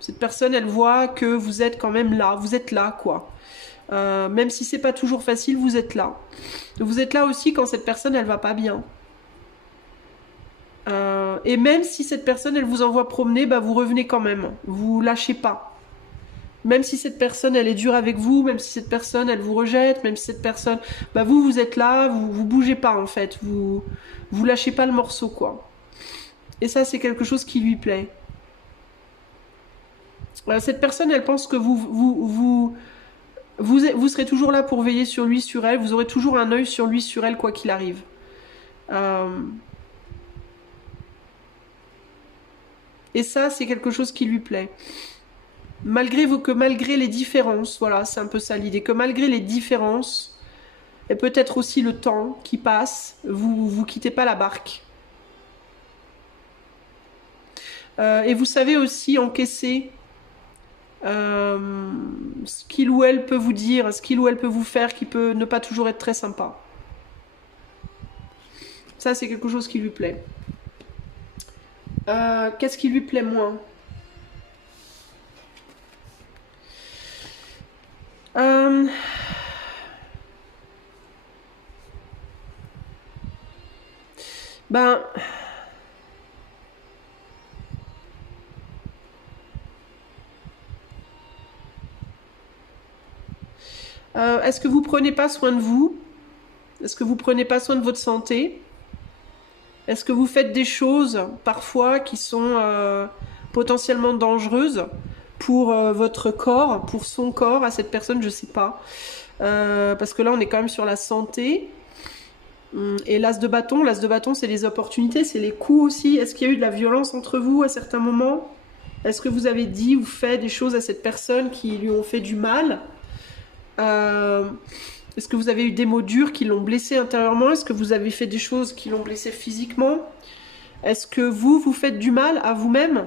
Cette personne, elle voit que vous êtes quand même là, vous êtes là, quoi. Même si c'est pas toujours facile, vous êtes là. Vous êtes là aussi quand cette personne, elle va pas bien. Et même si cette personne, elle vous envoie promener, bah vous revenez quand même. Vous lâchez pas. Même si cette personne, elle est dure avec vous, même si cette personne, elle vous rejette, même si cette personne, bah vous êtes là, vous bougez pas en fait, vous lâchez pas le morceau quoi. Et ça, c'est quelque chose qui lui plaît. Cette personne, elle pense que vous serez toujours là pour veiller sur lui, sur elle, vous aurez toujours un œil sur lui, sur elle, quoi qu'il arrive. Euh, et ça, c'est quelque chose qui lui plaît. malgré les différences, voilà, c'est un peu ça l'idée, que malgré les différences, et peut-être aussi le temps qui passe, vous quittez pas la barque. Et vous savez aussi encaisser ce qu'il ou elle peut vous dire, ce qu'il ou elle peut vous faire, qui peut ne pas toujours être très sympa. Ça, c'est quelque chose qui lui plaît. Qu'est-ce qui lui plaît moins? euh, Ben, est-ce que vous prenez pas soin de vous? Est-ce que vous prenez pas soin de votre santé? Est-ce que vous faites des choses parfois qui sont potentiellement dangereuses pour votre corps, pour son corps, à cette personne, je sais pas. Parce que là, on est quand même sur la santé. Et l'as de bâton, c'est les opportunités, c'est les coups aussi. Est-ce qu'il y a eu de la violence entre vous à certains moments? Est-ce que vous avez dit ou fait des choses à cette personne qui lui ont fait du mal? Est-ce que vous avez eu des mots durs qui l'ont blessé intérieurement? Est-ce que vous avez fait des choses qui l'ont blessé physiquement? Est-ce que vous faites du mal à vous-même?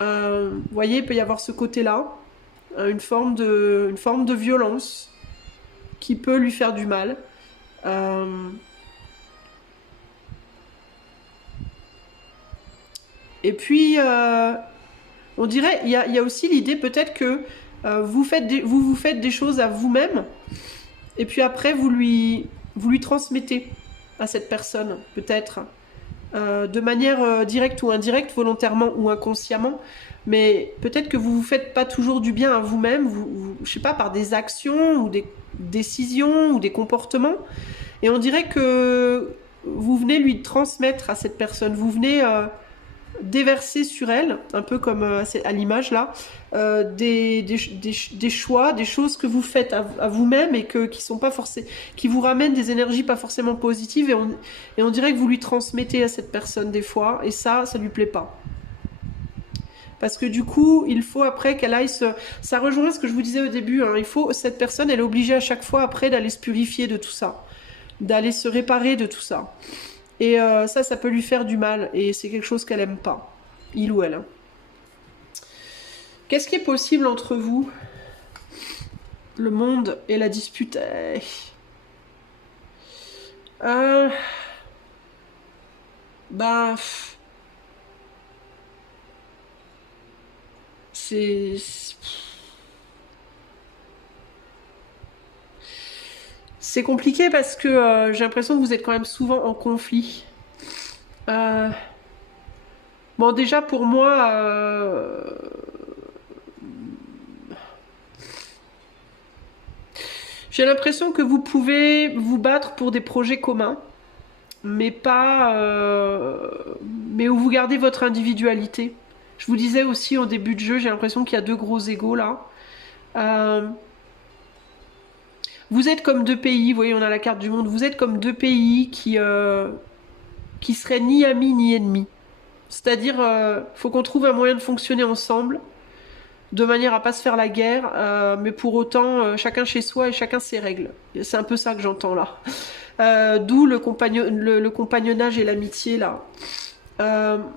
Vous voyez, il peut y avoir ce côté-là, une forme de violence qui peut lui faire du mal. Et puis, on dirait, il y a aussi l'idée peut-être que vous faites des choses à vous-même, et puis après vous lui transmettez à cette personne, peut-être, de manière directe ou indirecte, volontairement ou inconsciemment, mais peut-être que vous vous faites pas toujours du bien à vous-même, je sais pas, par des actions ou des décisions ou des comportements, et on dirait que vous venez lui transmettre à cette personne, vous venez déverser sur elle, un peu comme à l'image là, des choix, des choses que vous faites à vous-même et qui sont pas forcément, qui vous ramènent des énergies pas forcément positives, et on dirait que vous lui transmettez à cette personne des fois, et ça lui plaît pas. Parce que du coup, il faut après qu'elle aille Ça rejoint ce que je vous disais au début, hein, cette personne, elle est obligée à chaque fois après d'aller se purifier de tout ça, d'aller se réparer de tout ça. Et ça peut lui faire du mal. Et c'est quelque chose qu'elle aime pas. Il ou elle. Qu'est-ce qui est possible entre vous? Le monde et la dispute. Ben... C'est... C'est compliqué parce que j'ai l'impression que vous êtes quand même souvent en conflit. Bon, déjà pour moi, j'ai l'impression que vous pouvez vous battre pour des projets communs, mais pas, mais où vous gardez votre individualité. Je vous disais aussi au début de jeu, j'ai l'impression qu'il y a deux gros égos là. Vous êtes comme deux pays, vous voyez, on a la carte du monde. Vous êtes comme deux pays qui seraient ni amis ni ennemis. C'est-à-dire, faut qu'on trouve un moyen de fonctionner ensemble, de manière à pas se faire la guerre, mais pour autant, chacun chez soi et chacun ses règles. C'est un peu ça que j'entends là. D'où le compagnonnage et l'amitié là.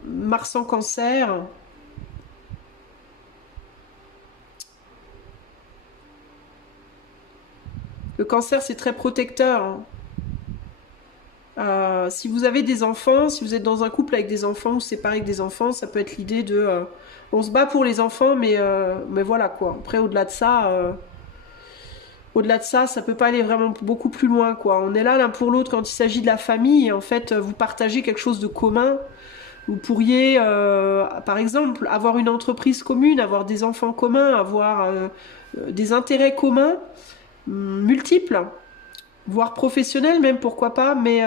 Mars en Cancer. Le Cancer, c'est très protecteur, hein. Si vous avez des enfants, si vous êtes dans un couple avec des enfants ou séparé avec des enfants, ça peut être l'idée de on se bat pour les enfants, mais voilà quoi. Après, au-delà de ça, ça peut pas aller vraiment beaucoup plus loin quoi. On est là l'un pour l'autre quand il s'agit de la famille, et en fait, vous partagez quelque chose de commun. Vous pourriez, par exemple, avoir une entreprise commune, avoir des enfants communs, avoir des intérêts communs, multiples, voire professionnels même, pourquoi pas, mais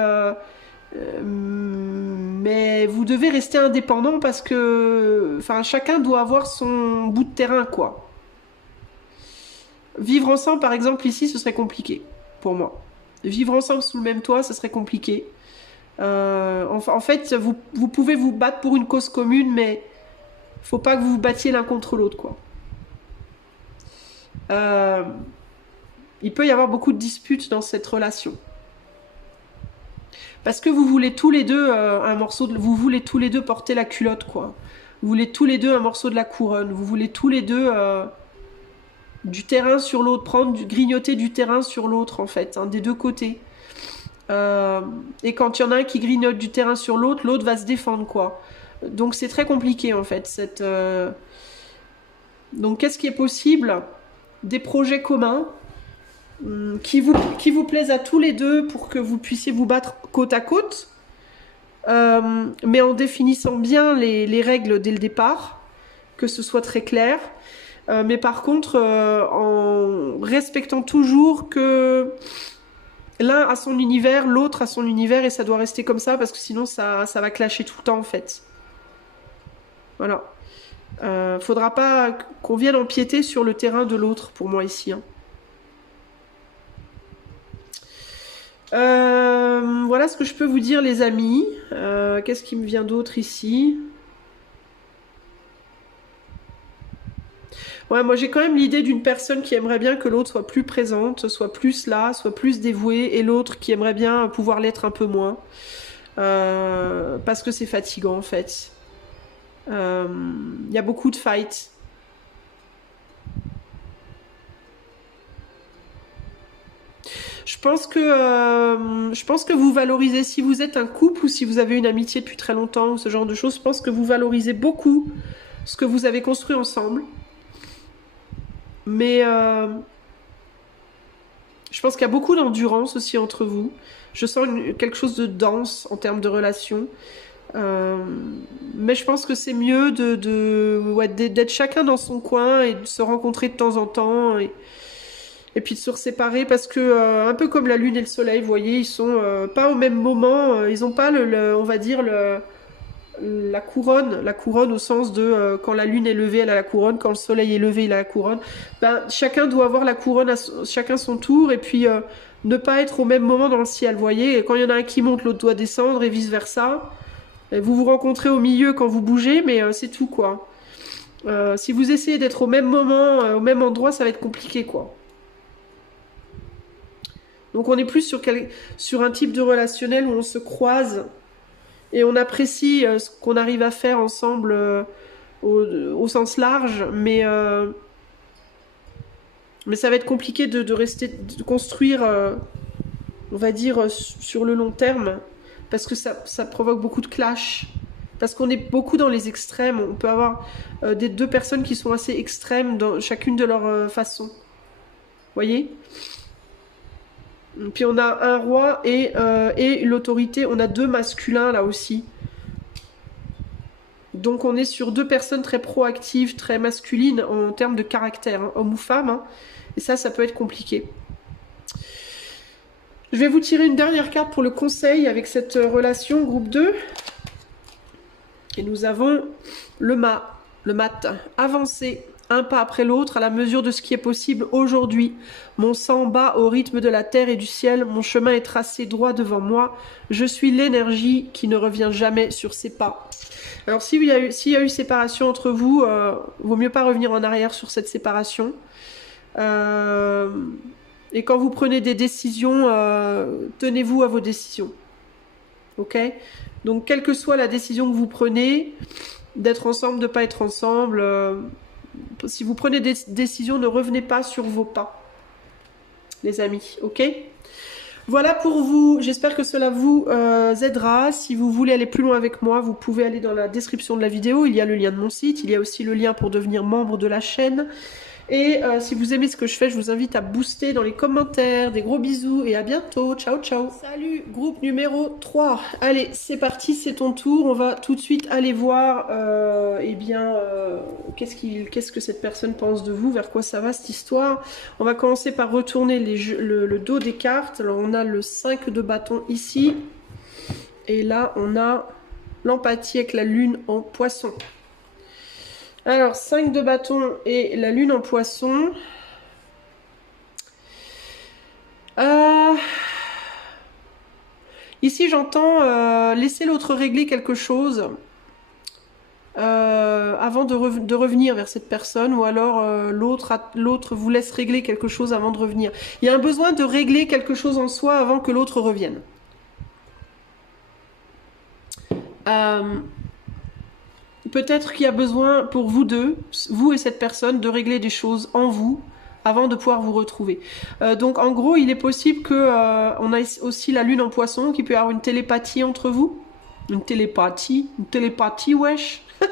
vous devez rester indépendant parce que, enfin, chacun doit avoir son bout de terrain, quoi. Vivre ensemble, par exemple, ici, ce serait compliqué pour moi. Vivre ensemble sous le même toit, ce serait compliqué. En fait, vous pouvez vous battre pour une cause commune, mais faut pas que vous vous battiez l'un contre l'autre, quoi. Il peut y avoir beaucoup de disputes dans cette relation. Parce que vous voulez tous les deux un morceau de... Vous voulez tous les deux porter la culotte, quoi. Vous voulez tous les deux un morceau de la couronne. Vous voulez tous les deux du terrain sur l'autre, grignoter du terrain sur l'autre, en fait, hein, des deux côtés. Et quand il y en a un qui grignote du terrain sur l'autre, l'autre va se défendre, quoi. Donc c'est très compliqué, en fait. Donc qu'est-ce qui est possible? Des projets communs qui vous plaisent à tous les deux pour que vous puissiez vous battre côte à côte, mais en définissant bien les règles dès le départ, que ce soit très clair. Mais par contre, en respectant toujours que l'un a son univers, l'autre a son univers, et ça doit rester comme ça, parce que sinon ça va clasher tout le temps, en fait. Voilà. Faudra pas qu'on vienne empiéter sur le terrain de l'autre, pour moi, ici. Hein. Voilà ce que je peux vous dire, les amis. Qu'est-ce qui me vient d'autre ici? Ouais, moi j'ai quand même l'idée d'une personne qui aimerait bien que l'autre soit plus présente, soit plus là, soit plus dévouée, et l'autre qui aimerait bien pouvoir l'être un peu moins. Parce que c'est fatigant, en fait. Il y a beaucoup de fights. Je pense que vous valorisez, si vous êtes un couple ou si vous avez une amitié depuis très longtemps ou ce genre de choses, je pense que vous valorisez beaucoup ce que vous avez construit ensemble. Mais je pense qu'il y a beaucoup d'endurance aussi entre vous. Je sens quelque chose de dense en termes de relation. Mais je pense que c'est mieux d'être chacun dans son coin et de se rencontrer de temps en temps et puis de se séparer parce que un peu comme la lune et le soleil, vous voyez, ils sont pas au même moment, ils n'ont pas on va dire la couronne au sens de quand la lune est levée, elle a la couronne, quand le soleil est levé, il a la couronne. Ben, chacun doit avoir la couronne chacun son tour et puis ne pas être au même moment dans le ciel, vous voyez. Et quand il y en a un qui monte, l'autre doit descendre et vice versa. Et vous vous rencontrez au milieu quand vous bougez, mais c'est tout, quoi. Si vous essayez d'être au même moment, au même endroit, ça va être compliqué, quoi. Donc on est plus sur un type de relationnel où on se croise et on apprécie ce qu'on arrive à faire ensemble au sens large, mais ça va être compliqué de rester, de construire, on va dire, sur le long terme, parce que ça provoque beaucoup de clash. Parce qu'on est beaucoup dans les extrêmes. On peut avoir des deux personnes qui sont assez extrêmes dans chacune de leur façon. Voyez? Puis on a un roi et l'autorité. On a deux masculins là aussi. Donc on est sur deux personnes très proactives, très masculines en termes de caractère, hein, homme ou femme. Hein. Et ça peut être compliqué. Je vais vous tirer une dernière carte pour le conseil avec cette relation, groupe 2. Et nous avons le mat. Avancer un pas après l'autre à la mesure de ce qui est possible aujourd'hui. Mon sang bat au rythme de la terre et du ciel. Mon chemin est tracé droit devant moi. Je suis l'énergie qui ne revient jamais sur ses pas. Alors s'il y a eu séparation entre vous, vaut mieux pas revenir en arrière sur cette séparation. Et quand vous prenez des décisions, tenez-vous à vos décisions. Ok ? Donc, quelle que soit la décision que vous prenez, d'être ensemble, de ne pas être ensemble, si vous prenez des décisions, ne revenez pas sur vos pas, les amis, ok? Voilà pour vous, j'espère que cela vous aidera. Si vous voulez aller plus loin avec moi, vous pouvez aller dans la description de la vidéo, il y a le lien de mon site, il y a aussi le lien pour devenir membre de la chaîne. Et si vous aimez ce que je fais, je vous invite à booster dans les commentaires. Des gros bisous et à bientôt. Ciao, ciao. Salut, groupe numéro 3. Allez, c'est parti, c'est ton tour. On va tout de suite aller voir qu'est-ce que cette personne pense de vous, vers quoi ça va cette histoire. On va commencer par retourner le dos des cartes. Alors, on a le 5 de bâton ici. Et là, on a l'empathie avec la lune en poisson. Alors, 5 de bâton et la lune en poisson. Ici, j'entends laisser l'autre régler quelque chose. avant de revenir vers cette personne, ou alors l'autre vous laisse régler quelque chose avant de revenir. Il y a un besoin de régler quelque chose en soi avant que l'autre revienne. Peut-être qu'il y a besoin pour vous deux, vous et cette personne, de régler des choses en vous avant de pouvoir vous retrouver. Donc en gros, il est possible que on a aussi la lune en poisson, qui peut y avoir une télépathie entre vous. Une télépathie, wesh. Il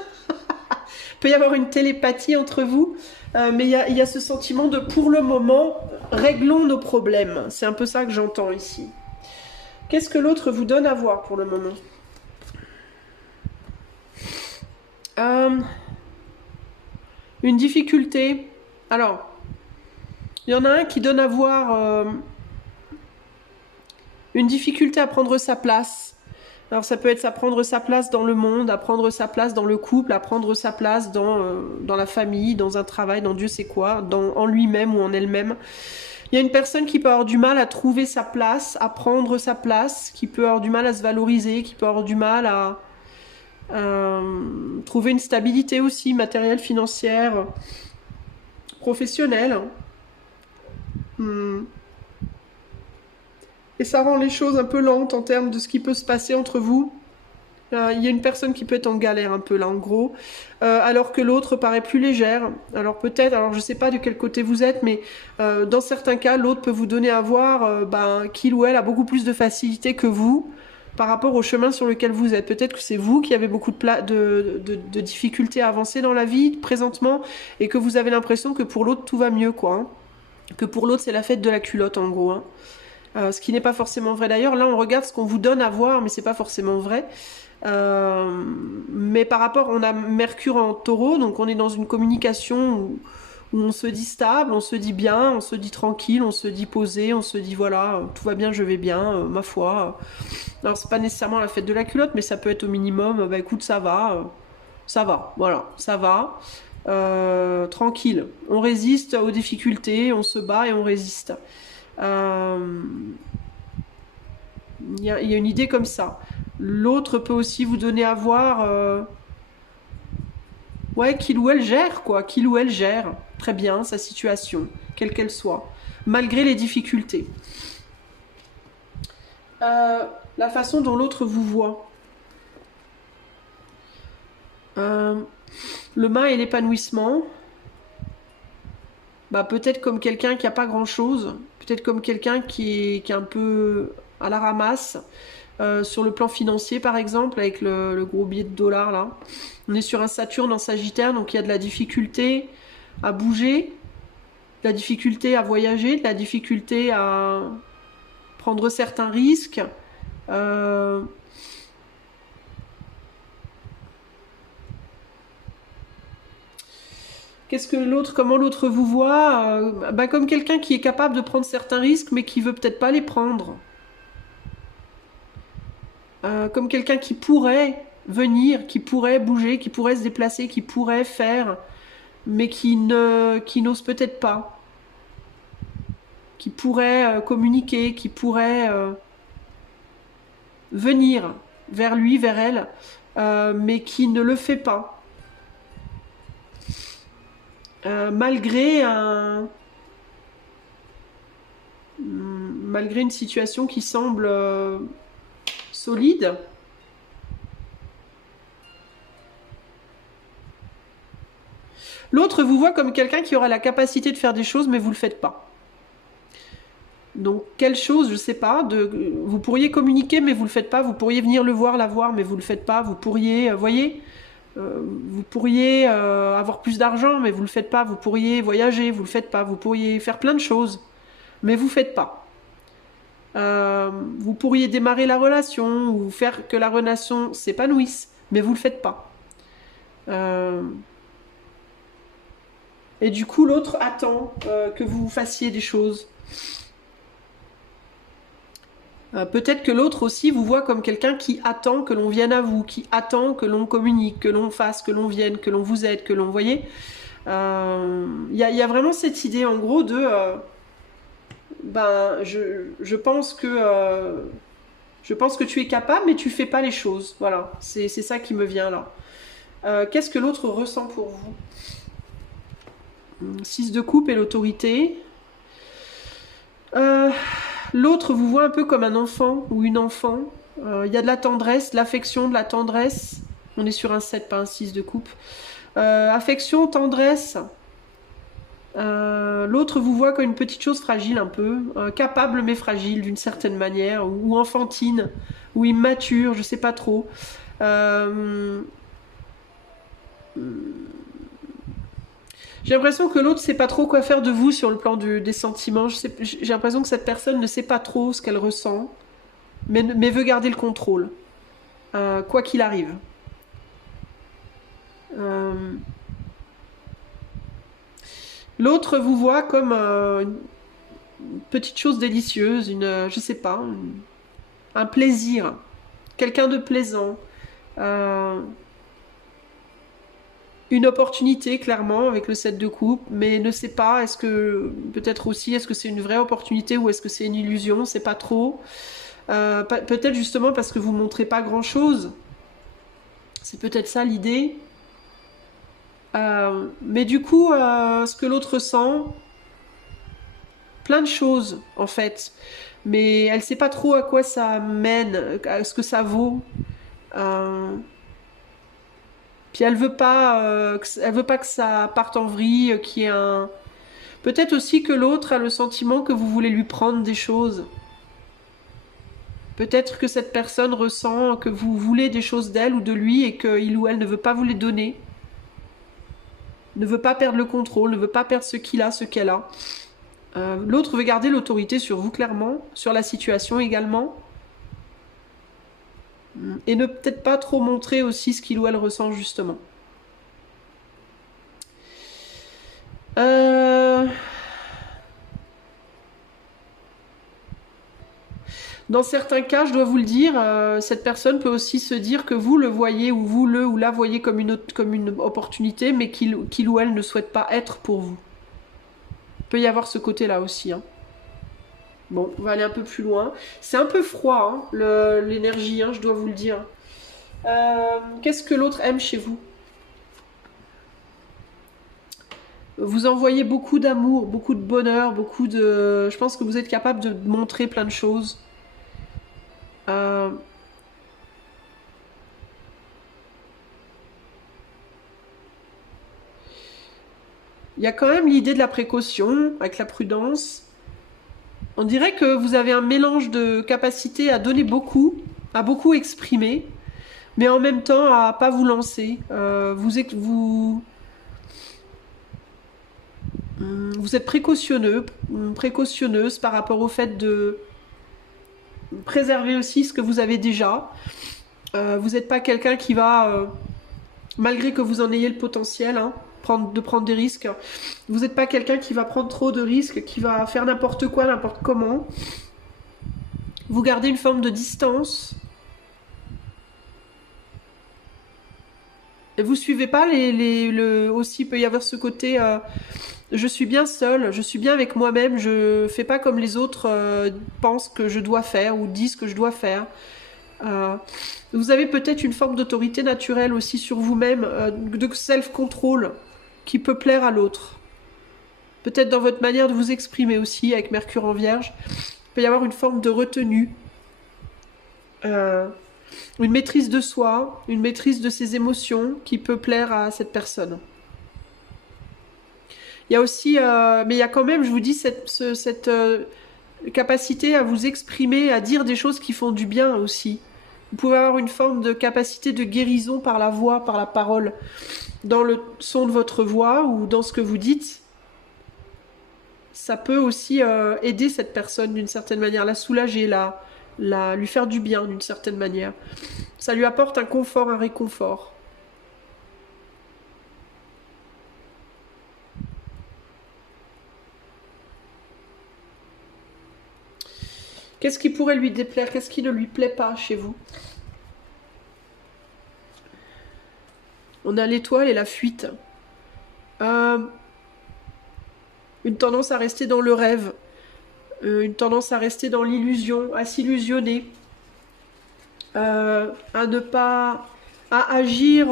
peut y avoir une télépathie entre vous, mais il y a ce sentiment de, pour le moment, réglons nos problèmes. C'est un peu ça que j'entends ici. Qu'est-ce que l'autre vous donne à voir pour le moment? Une difficulté. Alors, il y en a un qui donne à voir une difficulté à prendre sa place. Alors ça peut être à prendre sa place dans le monde, à prendre sa place dans le couple, à prendre sa place dans la famille, dans un travail, dans Dieu sait quoi, en lui-même ou en elle-même. Il y a une personne qui peut avoir du mal à trouver sa place, à prendre sa place, qui peut avoir du mal à se valoriser, qui peut avoir du mal à trouver une stabilité aussi, matérielle, financière, professionnelle. Et ça rend les choses un peu lentes en termes de ce qui peut se passer entre vous. Il y a une personne qui peut être en galère un peu là en gros, alors que l'autre paraît plus légère. Alors peut-être, alors je sais pas de quel côté vous êtes, mais dans certains cas, l'autre peut vous donner à voir qu'il ou elle a beaucoup plus de facilité que vous par rapport au chemin sur lequel vous êtes. Peut-être que c'est vous qui avez beaucoup de difficultés à avancer dans la vie présentement, et que vous avez l'impression que pour l'autre tout va mieux, quoi. Hein. Que pour l'autre c'est la fête de la culotte en gros. Hein. Ce qui n'est pas forcément vrai d'ailleurs. Là on regarde ce qu'on vous donne à voir, mais c'est pas forcément vrai. Mais par rapport, on a Mercure en Taureau, donc on est dans une communication où on se dit stable, on se dit bien, on se dit tranquille, on se dit posé, on se dit voilà, tout va bien, je vais bien, ma foi. Alors c'est pas nécessairement la fête de la culotte, mais ça peut être au minimum, bah écoute, ça va, voilà, ça va. Tranquille, on résiste aux difficultés, on se bat et on résiste. Il y a une idée comme ça. L'autre peut aussi vous donner à voir, ouais, qu'il ou elle gère, quoi. Qu'il ou elle gère très bien sa situation, quelle qu'elle soit, malgré les difficultés. La façon dont l'autre vous voit. Le mât et l'épanouissement. Bah, peut-être comme quelqu'un qui n'a pas grand-chose. Peut-être comme quelqu'un qui est un peu à la ramasse. Sur le plan financier par exemple, avec le gros billet de dollars là. On est sur un Saturne en Sagittaire, donc il y a de la difficulté à bouger, de la difficulté à voyager, de la difficulté à prendre certains risques. Qu'est-ce que l'autre, comment l'autre vous voit comme quelqu'un qui est capable de prendre certains risques, mais qui veut peut-être pas les prendre. Comme quelqu'un qui pourrait venir, qui pourrait bouger, qui pourrait se déplacer, qui pourrait faire, mais qui n'ose peut-être pas, qui pourrait communiquer, qui pourrait venir vers lui, vers elle, mais qui ne le fait pas. Malgré une situation qui semble solide. L'autre vous voit comme quelqu'un qui aura la capacité de faire des choses, mais vous le faites pas. Donc, quelle chose, je sais pas, vous pourriez communiquer, mais vous le faites pas. Vous pourriez venir le voir, la voir, mais vous le faites pas. Vous pourriez, voyez, vous pourriez avoir plus d'argent, mais vous le faites pas. Vous pourriez voyager, vous le faites pas. Vous pourriez faire plein de choses, mais vous faites pas. Vous pourriez démarrer la relation ou faire que la relation s'épanouisse, mais vous le faites pas. Et du coup, l'autre attend que vous fassiez des choses. Peut-être que l'autre aussi vous voit comme quelqu'un qui attend que l'on vienne à vous, qui attend que l'on communique, que l'on fasse, que l'on vienne, que l'on vous aide, que l'on voyez. Il y a vraiment cette idée en gros de je pense que tu es capable, mais tu fais pas les choses. Voilà, c'est ça qui me vient là. Qu'est-ce que l'autre ressent pour vous? 6 de coupe et l'autorité. L'autre vous voit un peu comme un enfant ou une enfant. Il y a de la tendresse, de l'affection, de la tendresse. On est sur un 7, pas un 6 de coupe. Affection, tendresse. L'autre vous voit comme une petite chose fragile un peu, capable mais fragile d'une certaine manière, ou enfantine, ou immature, je sais pas trop. J'ai l'impression que l'autre sait pas trop quoi faire de vous sur le plan des sentiments. J'ai l'impression que cette personne ne sait pas trop ce qu'elle ressent, mais veut garder le contrôle, quoi qu'il arrive. L'autre vous voit comme une petite chose délicieuse, je sais pas, un plaisir, quelqu'un de plaisant, une opportunité clairement avec le 7 de coupe, mais ne sait pas, peut-être aussi, est-ce que c'est une vraie opportunité ou est-ce que c'est une illusion, c'est pas trop. Peut-être justement parce que vous montrez pas grand-chose. C'est peut-être ça l'idée. Mais du coup, ce que l'autre sent, plein de choses en fait, mais elle sait pas trop à quoi ça mène, à ce que ça vaut. Puis elle veut pas que ça parte en vrille, qu'il y ait un. Peut-être aussi que l'autre a le sentiment que vous voulez lui prendre des choses. Peut-être que cette personne ressent que vous voulez des choses d'elle ou de lui et qu'il ou elle ne veut pas vous les donner. Ne veut pas perdre le contrôle, ne veut pas perdre ce qu'il a, ce qu'elle a. L'autre veut garder l'autorité sur vous clairement, sur la situation également. Et ne peut-être pas trop montrer aussi ce qu'il ou elle ressent justement. Dans certains cas, je dois vous le dire, cette personne peut aussi se dire que vous le voyez ou vous le ou la voyez comme une opportunité, mais qu'il ou elle ne souhaite pas être pour vous. Il peut y avoir ce côté-là aussi. Hein. Bon, on va aller un peu plus loin. C'est un peu froid, hein, l'énergie, hein, je dois vous le dire. Qu'est-ce que l'autre aime chez vous? Vous envoyez beaucoup d'amour, beaucoup de bonheur, beaucoup de... Je pense que vous êtes capable de montrer plein de choses. Il y a quand même l'idée de la précaution, avec la prudence. On dirait que vous avez un mélange de capacité à donner beaucoup, à beaucoup exprimer, mais en même temps à pas vous lancer. Vous êtes précautionneuse par rapport au fait de préserver aussi ce que vous avez déjà. Vous n'êtes pas quelqu'un qui va, malgré que vous en ayez le potentiel, hein, de prendre des risques, vous n'êtes pas quelqu'un qui va prendre trop de risques, qui va faire n'importe quoi, n'importe comment. Vous gardez une forme de distance. Et vous suivez pas aussi, il peut y avoir ce côté... je suis bien seule, je suis bien avec moi-même, je fais pas comme les autres pensent que je dois faire ou disent que je dois faire. Vous avez peut-être une forme d'autorité naturelle aussi sur vous-même, de self-control qui peut plaire à l'autre. Peut-être dans votre manière de vous exprimer aussi, avec Mercure en Vierge, il peut y avoir une forme de retenue, une maîtrise de soi, une maîtrise de ses émotions qui peut plaire à cette personne. Il y a aussi, mais il y a quand même, je vous dis, cette capacité à vous exprimer, à dire des choses qui font du bien aussi. Vous pouvez avoir une forme de capacité de guérison par la voix, par la parole, dans le son de votre voix ou dans ce que vous dites. Ça peut aussi aider cette personne d'une certaine manière, la soulager, lui faire du bien d'une certaine manière. Ça lui apporte un confort, un réconfort. Qu'est-ce qui pourrait lui déplaire? Qu'est-ce qui ne lui plaît pas chez vous? On a l'étoile et la fuite. Une tendance à rester dans le rêve. Une tendance à rester dans l'illusion, à s'illusionner. À ne pas... à agir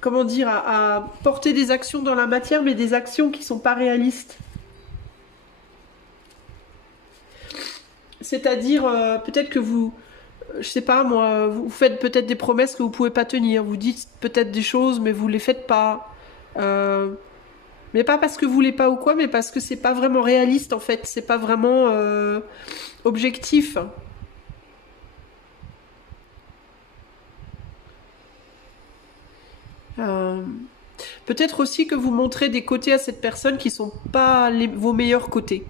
comment dire, à porter des actions dans la matière, mais des actions qui sont pas réalistes. C'est-à-dire, peut-être que vous, je sais pas moi, vous faites peut-être des promesses que vous pouvez pas tenir. Vous dites peut-être des choses, mais vous les faites pas. Euh, mais pas parce que vous voulez pas ou quoi, mais parce que c'est pas vraiment réaliste en fait. C'est pas vraiment objectif. Euh, Peut-être aussi que vous montrez des côtés à cette personne qui sont pas vos meilleurs côtés.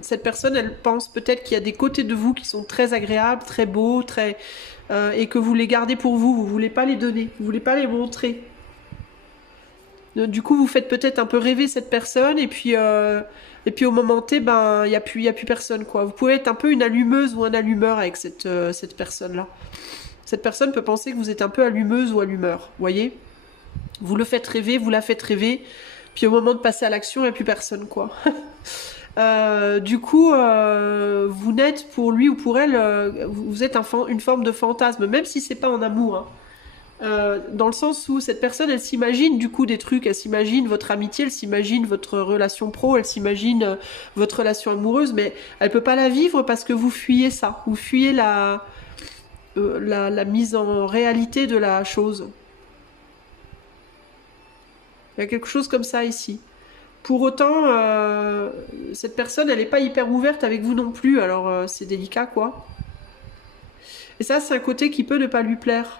Cette personne, elle pense peut-être qu'il y a des côtés de vous qui sont très agréables, très beaux, et que vous les gardez pour vous. Vous voulez pas les donner, vous voulez pas les montrer. Du coup, vous faites peut-être un peu rêver cette personne, et puis au moment T, ben, il y a plus personne, quoi. Vous pouvez être un peu une allumeuse ou un allumeur avec cette personne-là. Cette personne peut penser que vous êtes un peu allumeuse ou allumeur, voyez? Vous le faites rêver, vous la faites rêver, puis au moment de passer à l'action, il n'y a plus personne, quoi. Du coup, vous n'êtes pour lui ou pour elle, vous êtes une forme de fantasme, même si c'est pas en amour, hein. Dans le sens où cette personne, elle s'imagine du coup des trucs, elle s'imagine votre amitié, elle s'imagine votre relation pro, elle s'imagine votre relation amoureuse, mais elle peut pas la vivre parce que vous fuyez ça, vous fuyez la mise en réalité de la chose. Il y a quelque chose comme ça ici. Pour autant, cette personne, elle n'est pas hyper ouverte avec vous non plus, alors c'est délicat, quoi. Et ça, c'est un côté qui peut ne pas lui plaire.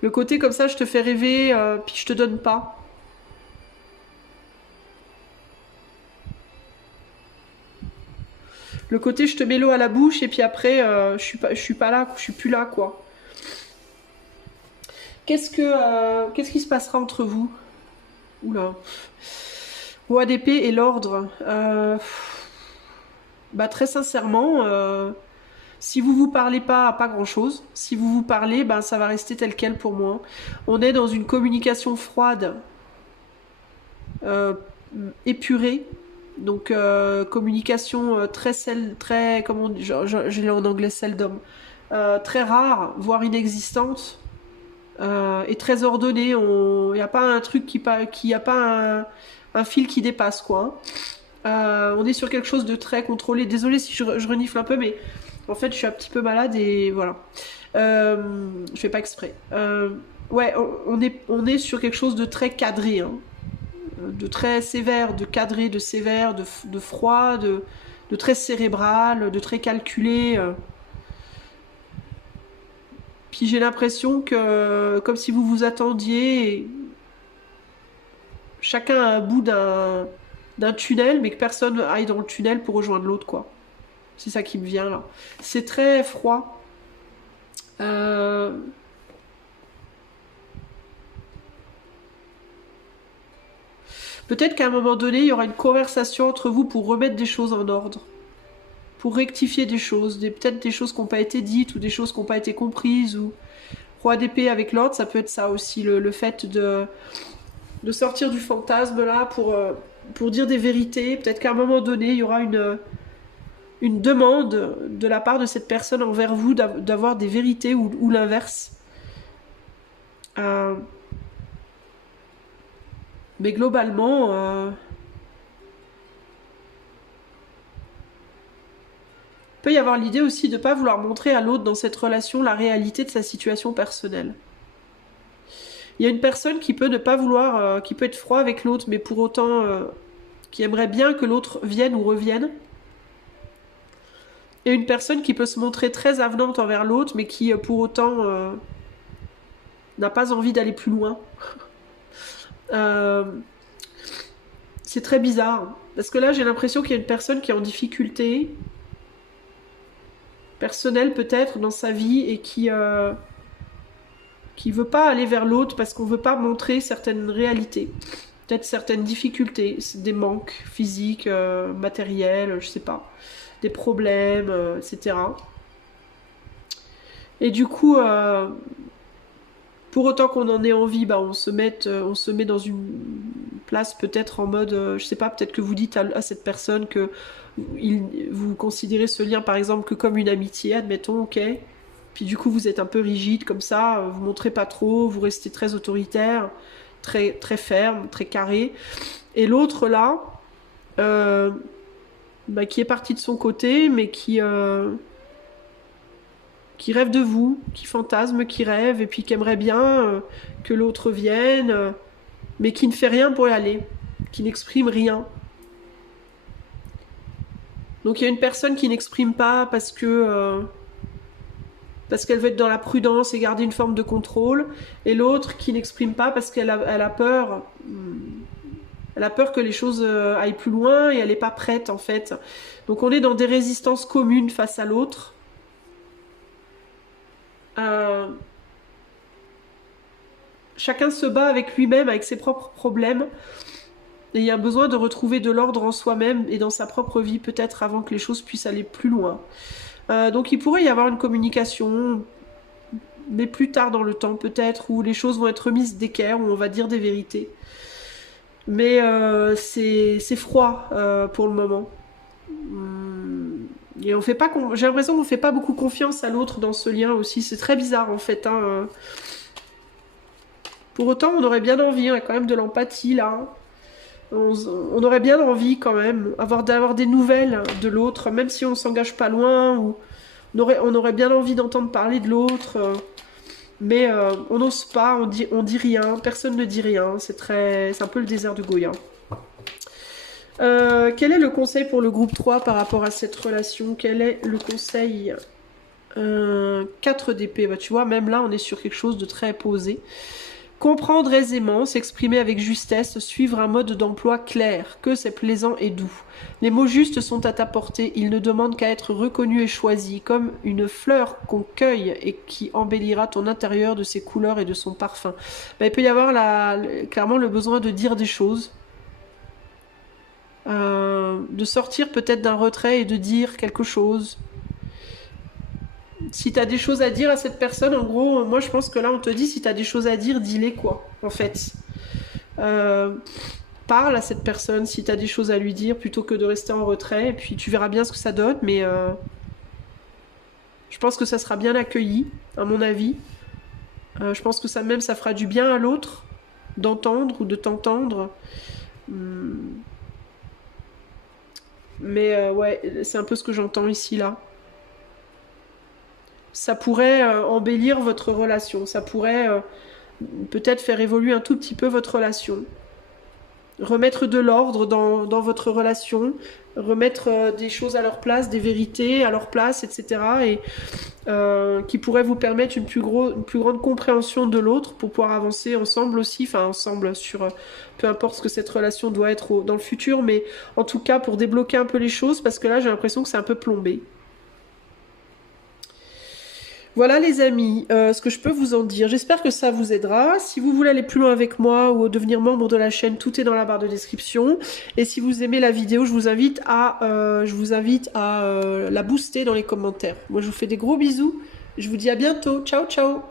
Le côté comme ça, je te fais rêver, puis je te donne pas. Le côté, je te mets l'eau à la bouche, et puis après, je suis pas là, je suis plus là, quoi. Qu'est-ce qui se passera entre vous? Oula. Roi d'épée et l'ordre. Bah, très sincèrement, si vous vous parlez pas grand-chose. Si vous vous parlez, ben ça va rester tel quel pour moi. On est dans une communication froide, euh, épurée. Donc communication très comment on dit, je l'ai en anglais seldom, très rare, voire inexistante, et très ordonnée. Il n'y a pas un truc qui a pas un fil qui dépasse, quoi, hein. On est sur quelque chose de très contrôlé. Désolée si je renifle un peu, mais en fait, je suis un petit peu malade et voilà. Je fais pas exprès. Ouais, on est sur quelque chose de très cadré, hein. De très sévère, de cadré, de sévère, de froid, de très cérébral, de très calculé. Puis j'ai l'impression que, comme si vous vous attendiez, chacun à un bout d'un tunnel, mais que personne aille dans le tunnel pour rejoindre l'autre, quoi. C'est ça qui me vient là. C'est très froid. Euh, Peut-être qu'à un moment donné, il y aura une conversation entre vous pour remettre des choses en ordre, pour rectifier des choses, peut-être des choses qui n'ont pas été dites ou des choses qui n'ont pas été comprises. Ou roi d'épée avec l'ordre, ça peut être ça aussi, le fait de sortir du fantasme là pour dire des vérités. Peut-être qu'à un moment donné, il y aura une demande de la part de cette personne envers vous d'avoir des vérités ou l'inverse. Euh, mais globalement, peut y avoir l'idée aussi de ne pas vouloir montrer à l'autre dans cette relation la réalité de sa situation personnelle. Il y a une personne qui peut ne pas vouloir, qui peut être froid avec l'autre, mais pour autant qui aimerait bien que l'autre vienne ou revienne. Et une personne qui peut se montrer très avenante envers l'autre, mais qui pour autant n'a pas envie d'aller plus loin. Euh, c'est très bizarre. Parce que là, j'ai l'impression qu'il y a une personne qui est en difficulté personnelle peut-être dans sa vie et qui veut pas aller vers l'autre parce qu'on veut pas montrer certaines réalités. Peut-être certaines difficultés, des manques physiques, matériels, je sais pas, des problèmes, etc. Et du coup, pour autant qu'on en ait envie, bah, on se met dans une place peut-être en mode, je sais pas, peut-être que vous dites à cette personne que vous considérez ce lien par exemple que comme une amitié, admettons, ok. Puis du coup, vous êtes un peu rigide comme ça, vous montrez pas trop, vous restez très autoritaire, très, très ferme, très carré. Et l'autre là, qui est parti de son côté, mais qui rêve de vous, qui fantasme, qui rêve, et puis qui aimerait bien que l'autre vienne, mais qui ne fait rien pour y aller, qui n'exprime rien. Donc il y a une personne qui n'exprime pas parce qu'elle veut être dans la prudence et garder une forme de contrôle, et l'autre qui n'exprime pas parce qu'elle a peur. Elle a peur que les choses aillent plus loin et elle n'est pas prête en fait. Donc on est dans des résistances communes face à l'autre. Chacun se bat avec lui-même, avec ses propres problèmes. Et il y a besoin de retrouver de l'ordre en soi-même et dans sa propre vie peut-être avant que les choses puissent aller plus loin. Donc il pourrait y avoir une communication, mais plus tard dans le temps peut-être, où les choses vont être remises d'équerre, où on va dire des vérités. Mais c'est froid pour le moment. Et on fait pas, j'ai l'impression qu'on fait pas beaucoup confiance à l'autre dans ce lien aussi. C'est très bizarre en fait. Pour autant, on aurait bien envie, on a quand même de l'empathie là. On aurait bien envie quand même d'avoir des nouvelles de l'autre, même si on s'engage pas loin. Ou on aurait bien envie d'entendre parler de l'autre. Mais on n'ose pas, on dit rien, personne ne dit rien. C'est un peu le désert de Goya. Quel est le conseil pour le groupe 3 par rapport à cette relation? Quel est le conseil 4 d'épée, tu vois, même là on est sur quelque chose de très posé. Comprendre aisément, s'exprimer avec justesse, suivre un mode d'emploi clair, que c'est plaisant et doux. Les mots justes sont à ta portée, ils ne demandent qu'à être reconnus et choisis, comme une fleur qu'on cueille et qui embellira ton intérieur de ses couleurs et de son parfum. Il peut y avoir clairement le besoin de dire des choses, de sortir peut-être d'un retrait et de dire quelque chose. Si t'as des choses à dire à cette personne, en gros, moi je pense que là on te dit, si t'as des choses à dire, dis-les quoi, en fait. Parle à cette personne si t'as des choses à lui dire, plutôt que de rester en retrait, et puis tu verras bien ce que ça donne, mais je pense que ça sera bien accueilli, à mon avis. Je pense que ça fera du bien à l'autre, d'entendre ou de t'entendre. Mais ouais, c'est un peu ce que j'entends ici, là. Ça pourrait embellir votre relation, ça pourrait peut-être faire évoluer un tout petit peu votre relation. Remettre de l'ordre dans votre relation, remettre des choses à leur place, des vérités à leur place, etc. Et qui pourrait vous permettre une plus grande compréhension de l'autre pour pouvoir avancer ensemble aussi, enfin ensemble sur peu importe ce que cette relation doit être dans le futur, mais en tout cas pour débloquer un peu les choses, parce que là j'ai l'impression que c'est un peu plombé. Voilà les amis, ce que je peux vous en dire. J'espère que ça vous aidera. Si vous voulez aller plus loin avec moi ou devenir membre de la chaîne, tout est dans la barre de description. Et si vous aimez la vidéo, je vous invite à la booster dans les commentaires. Moi je vous fais des gros bisous. Je vous dis à bientôt. Ciao ciao.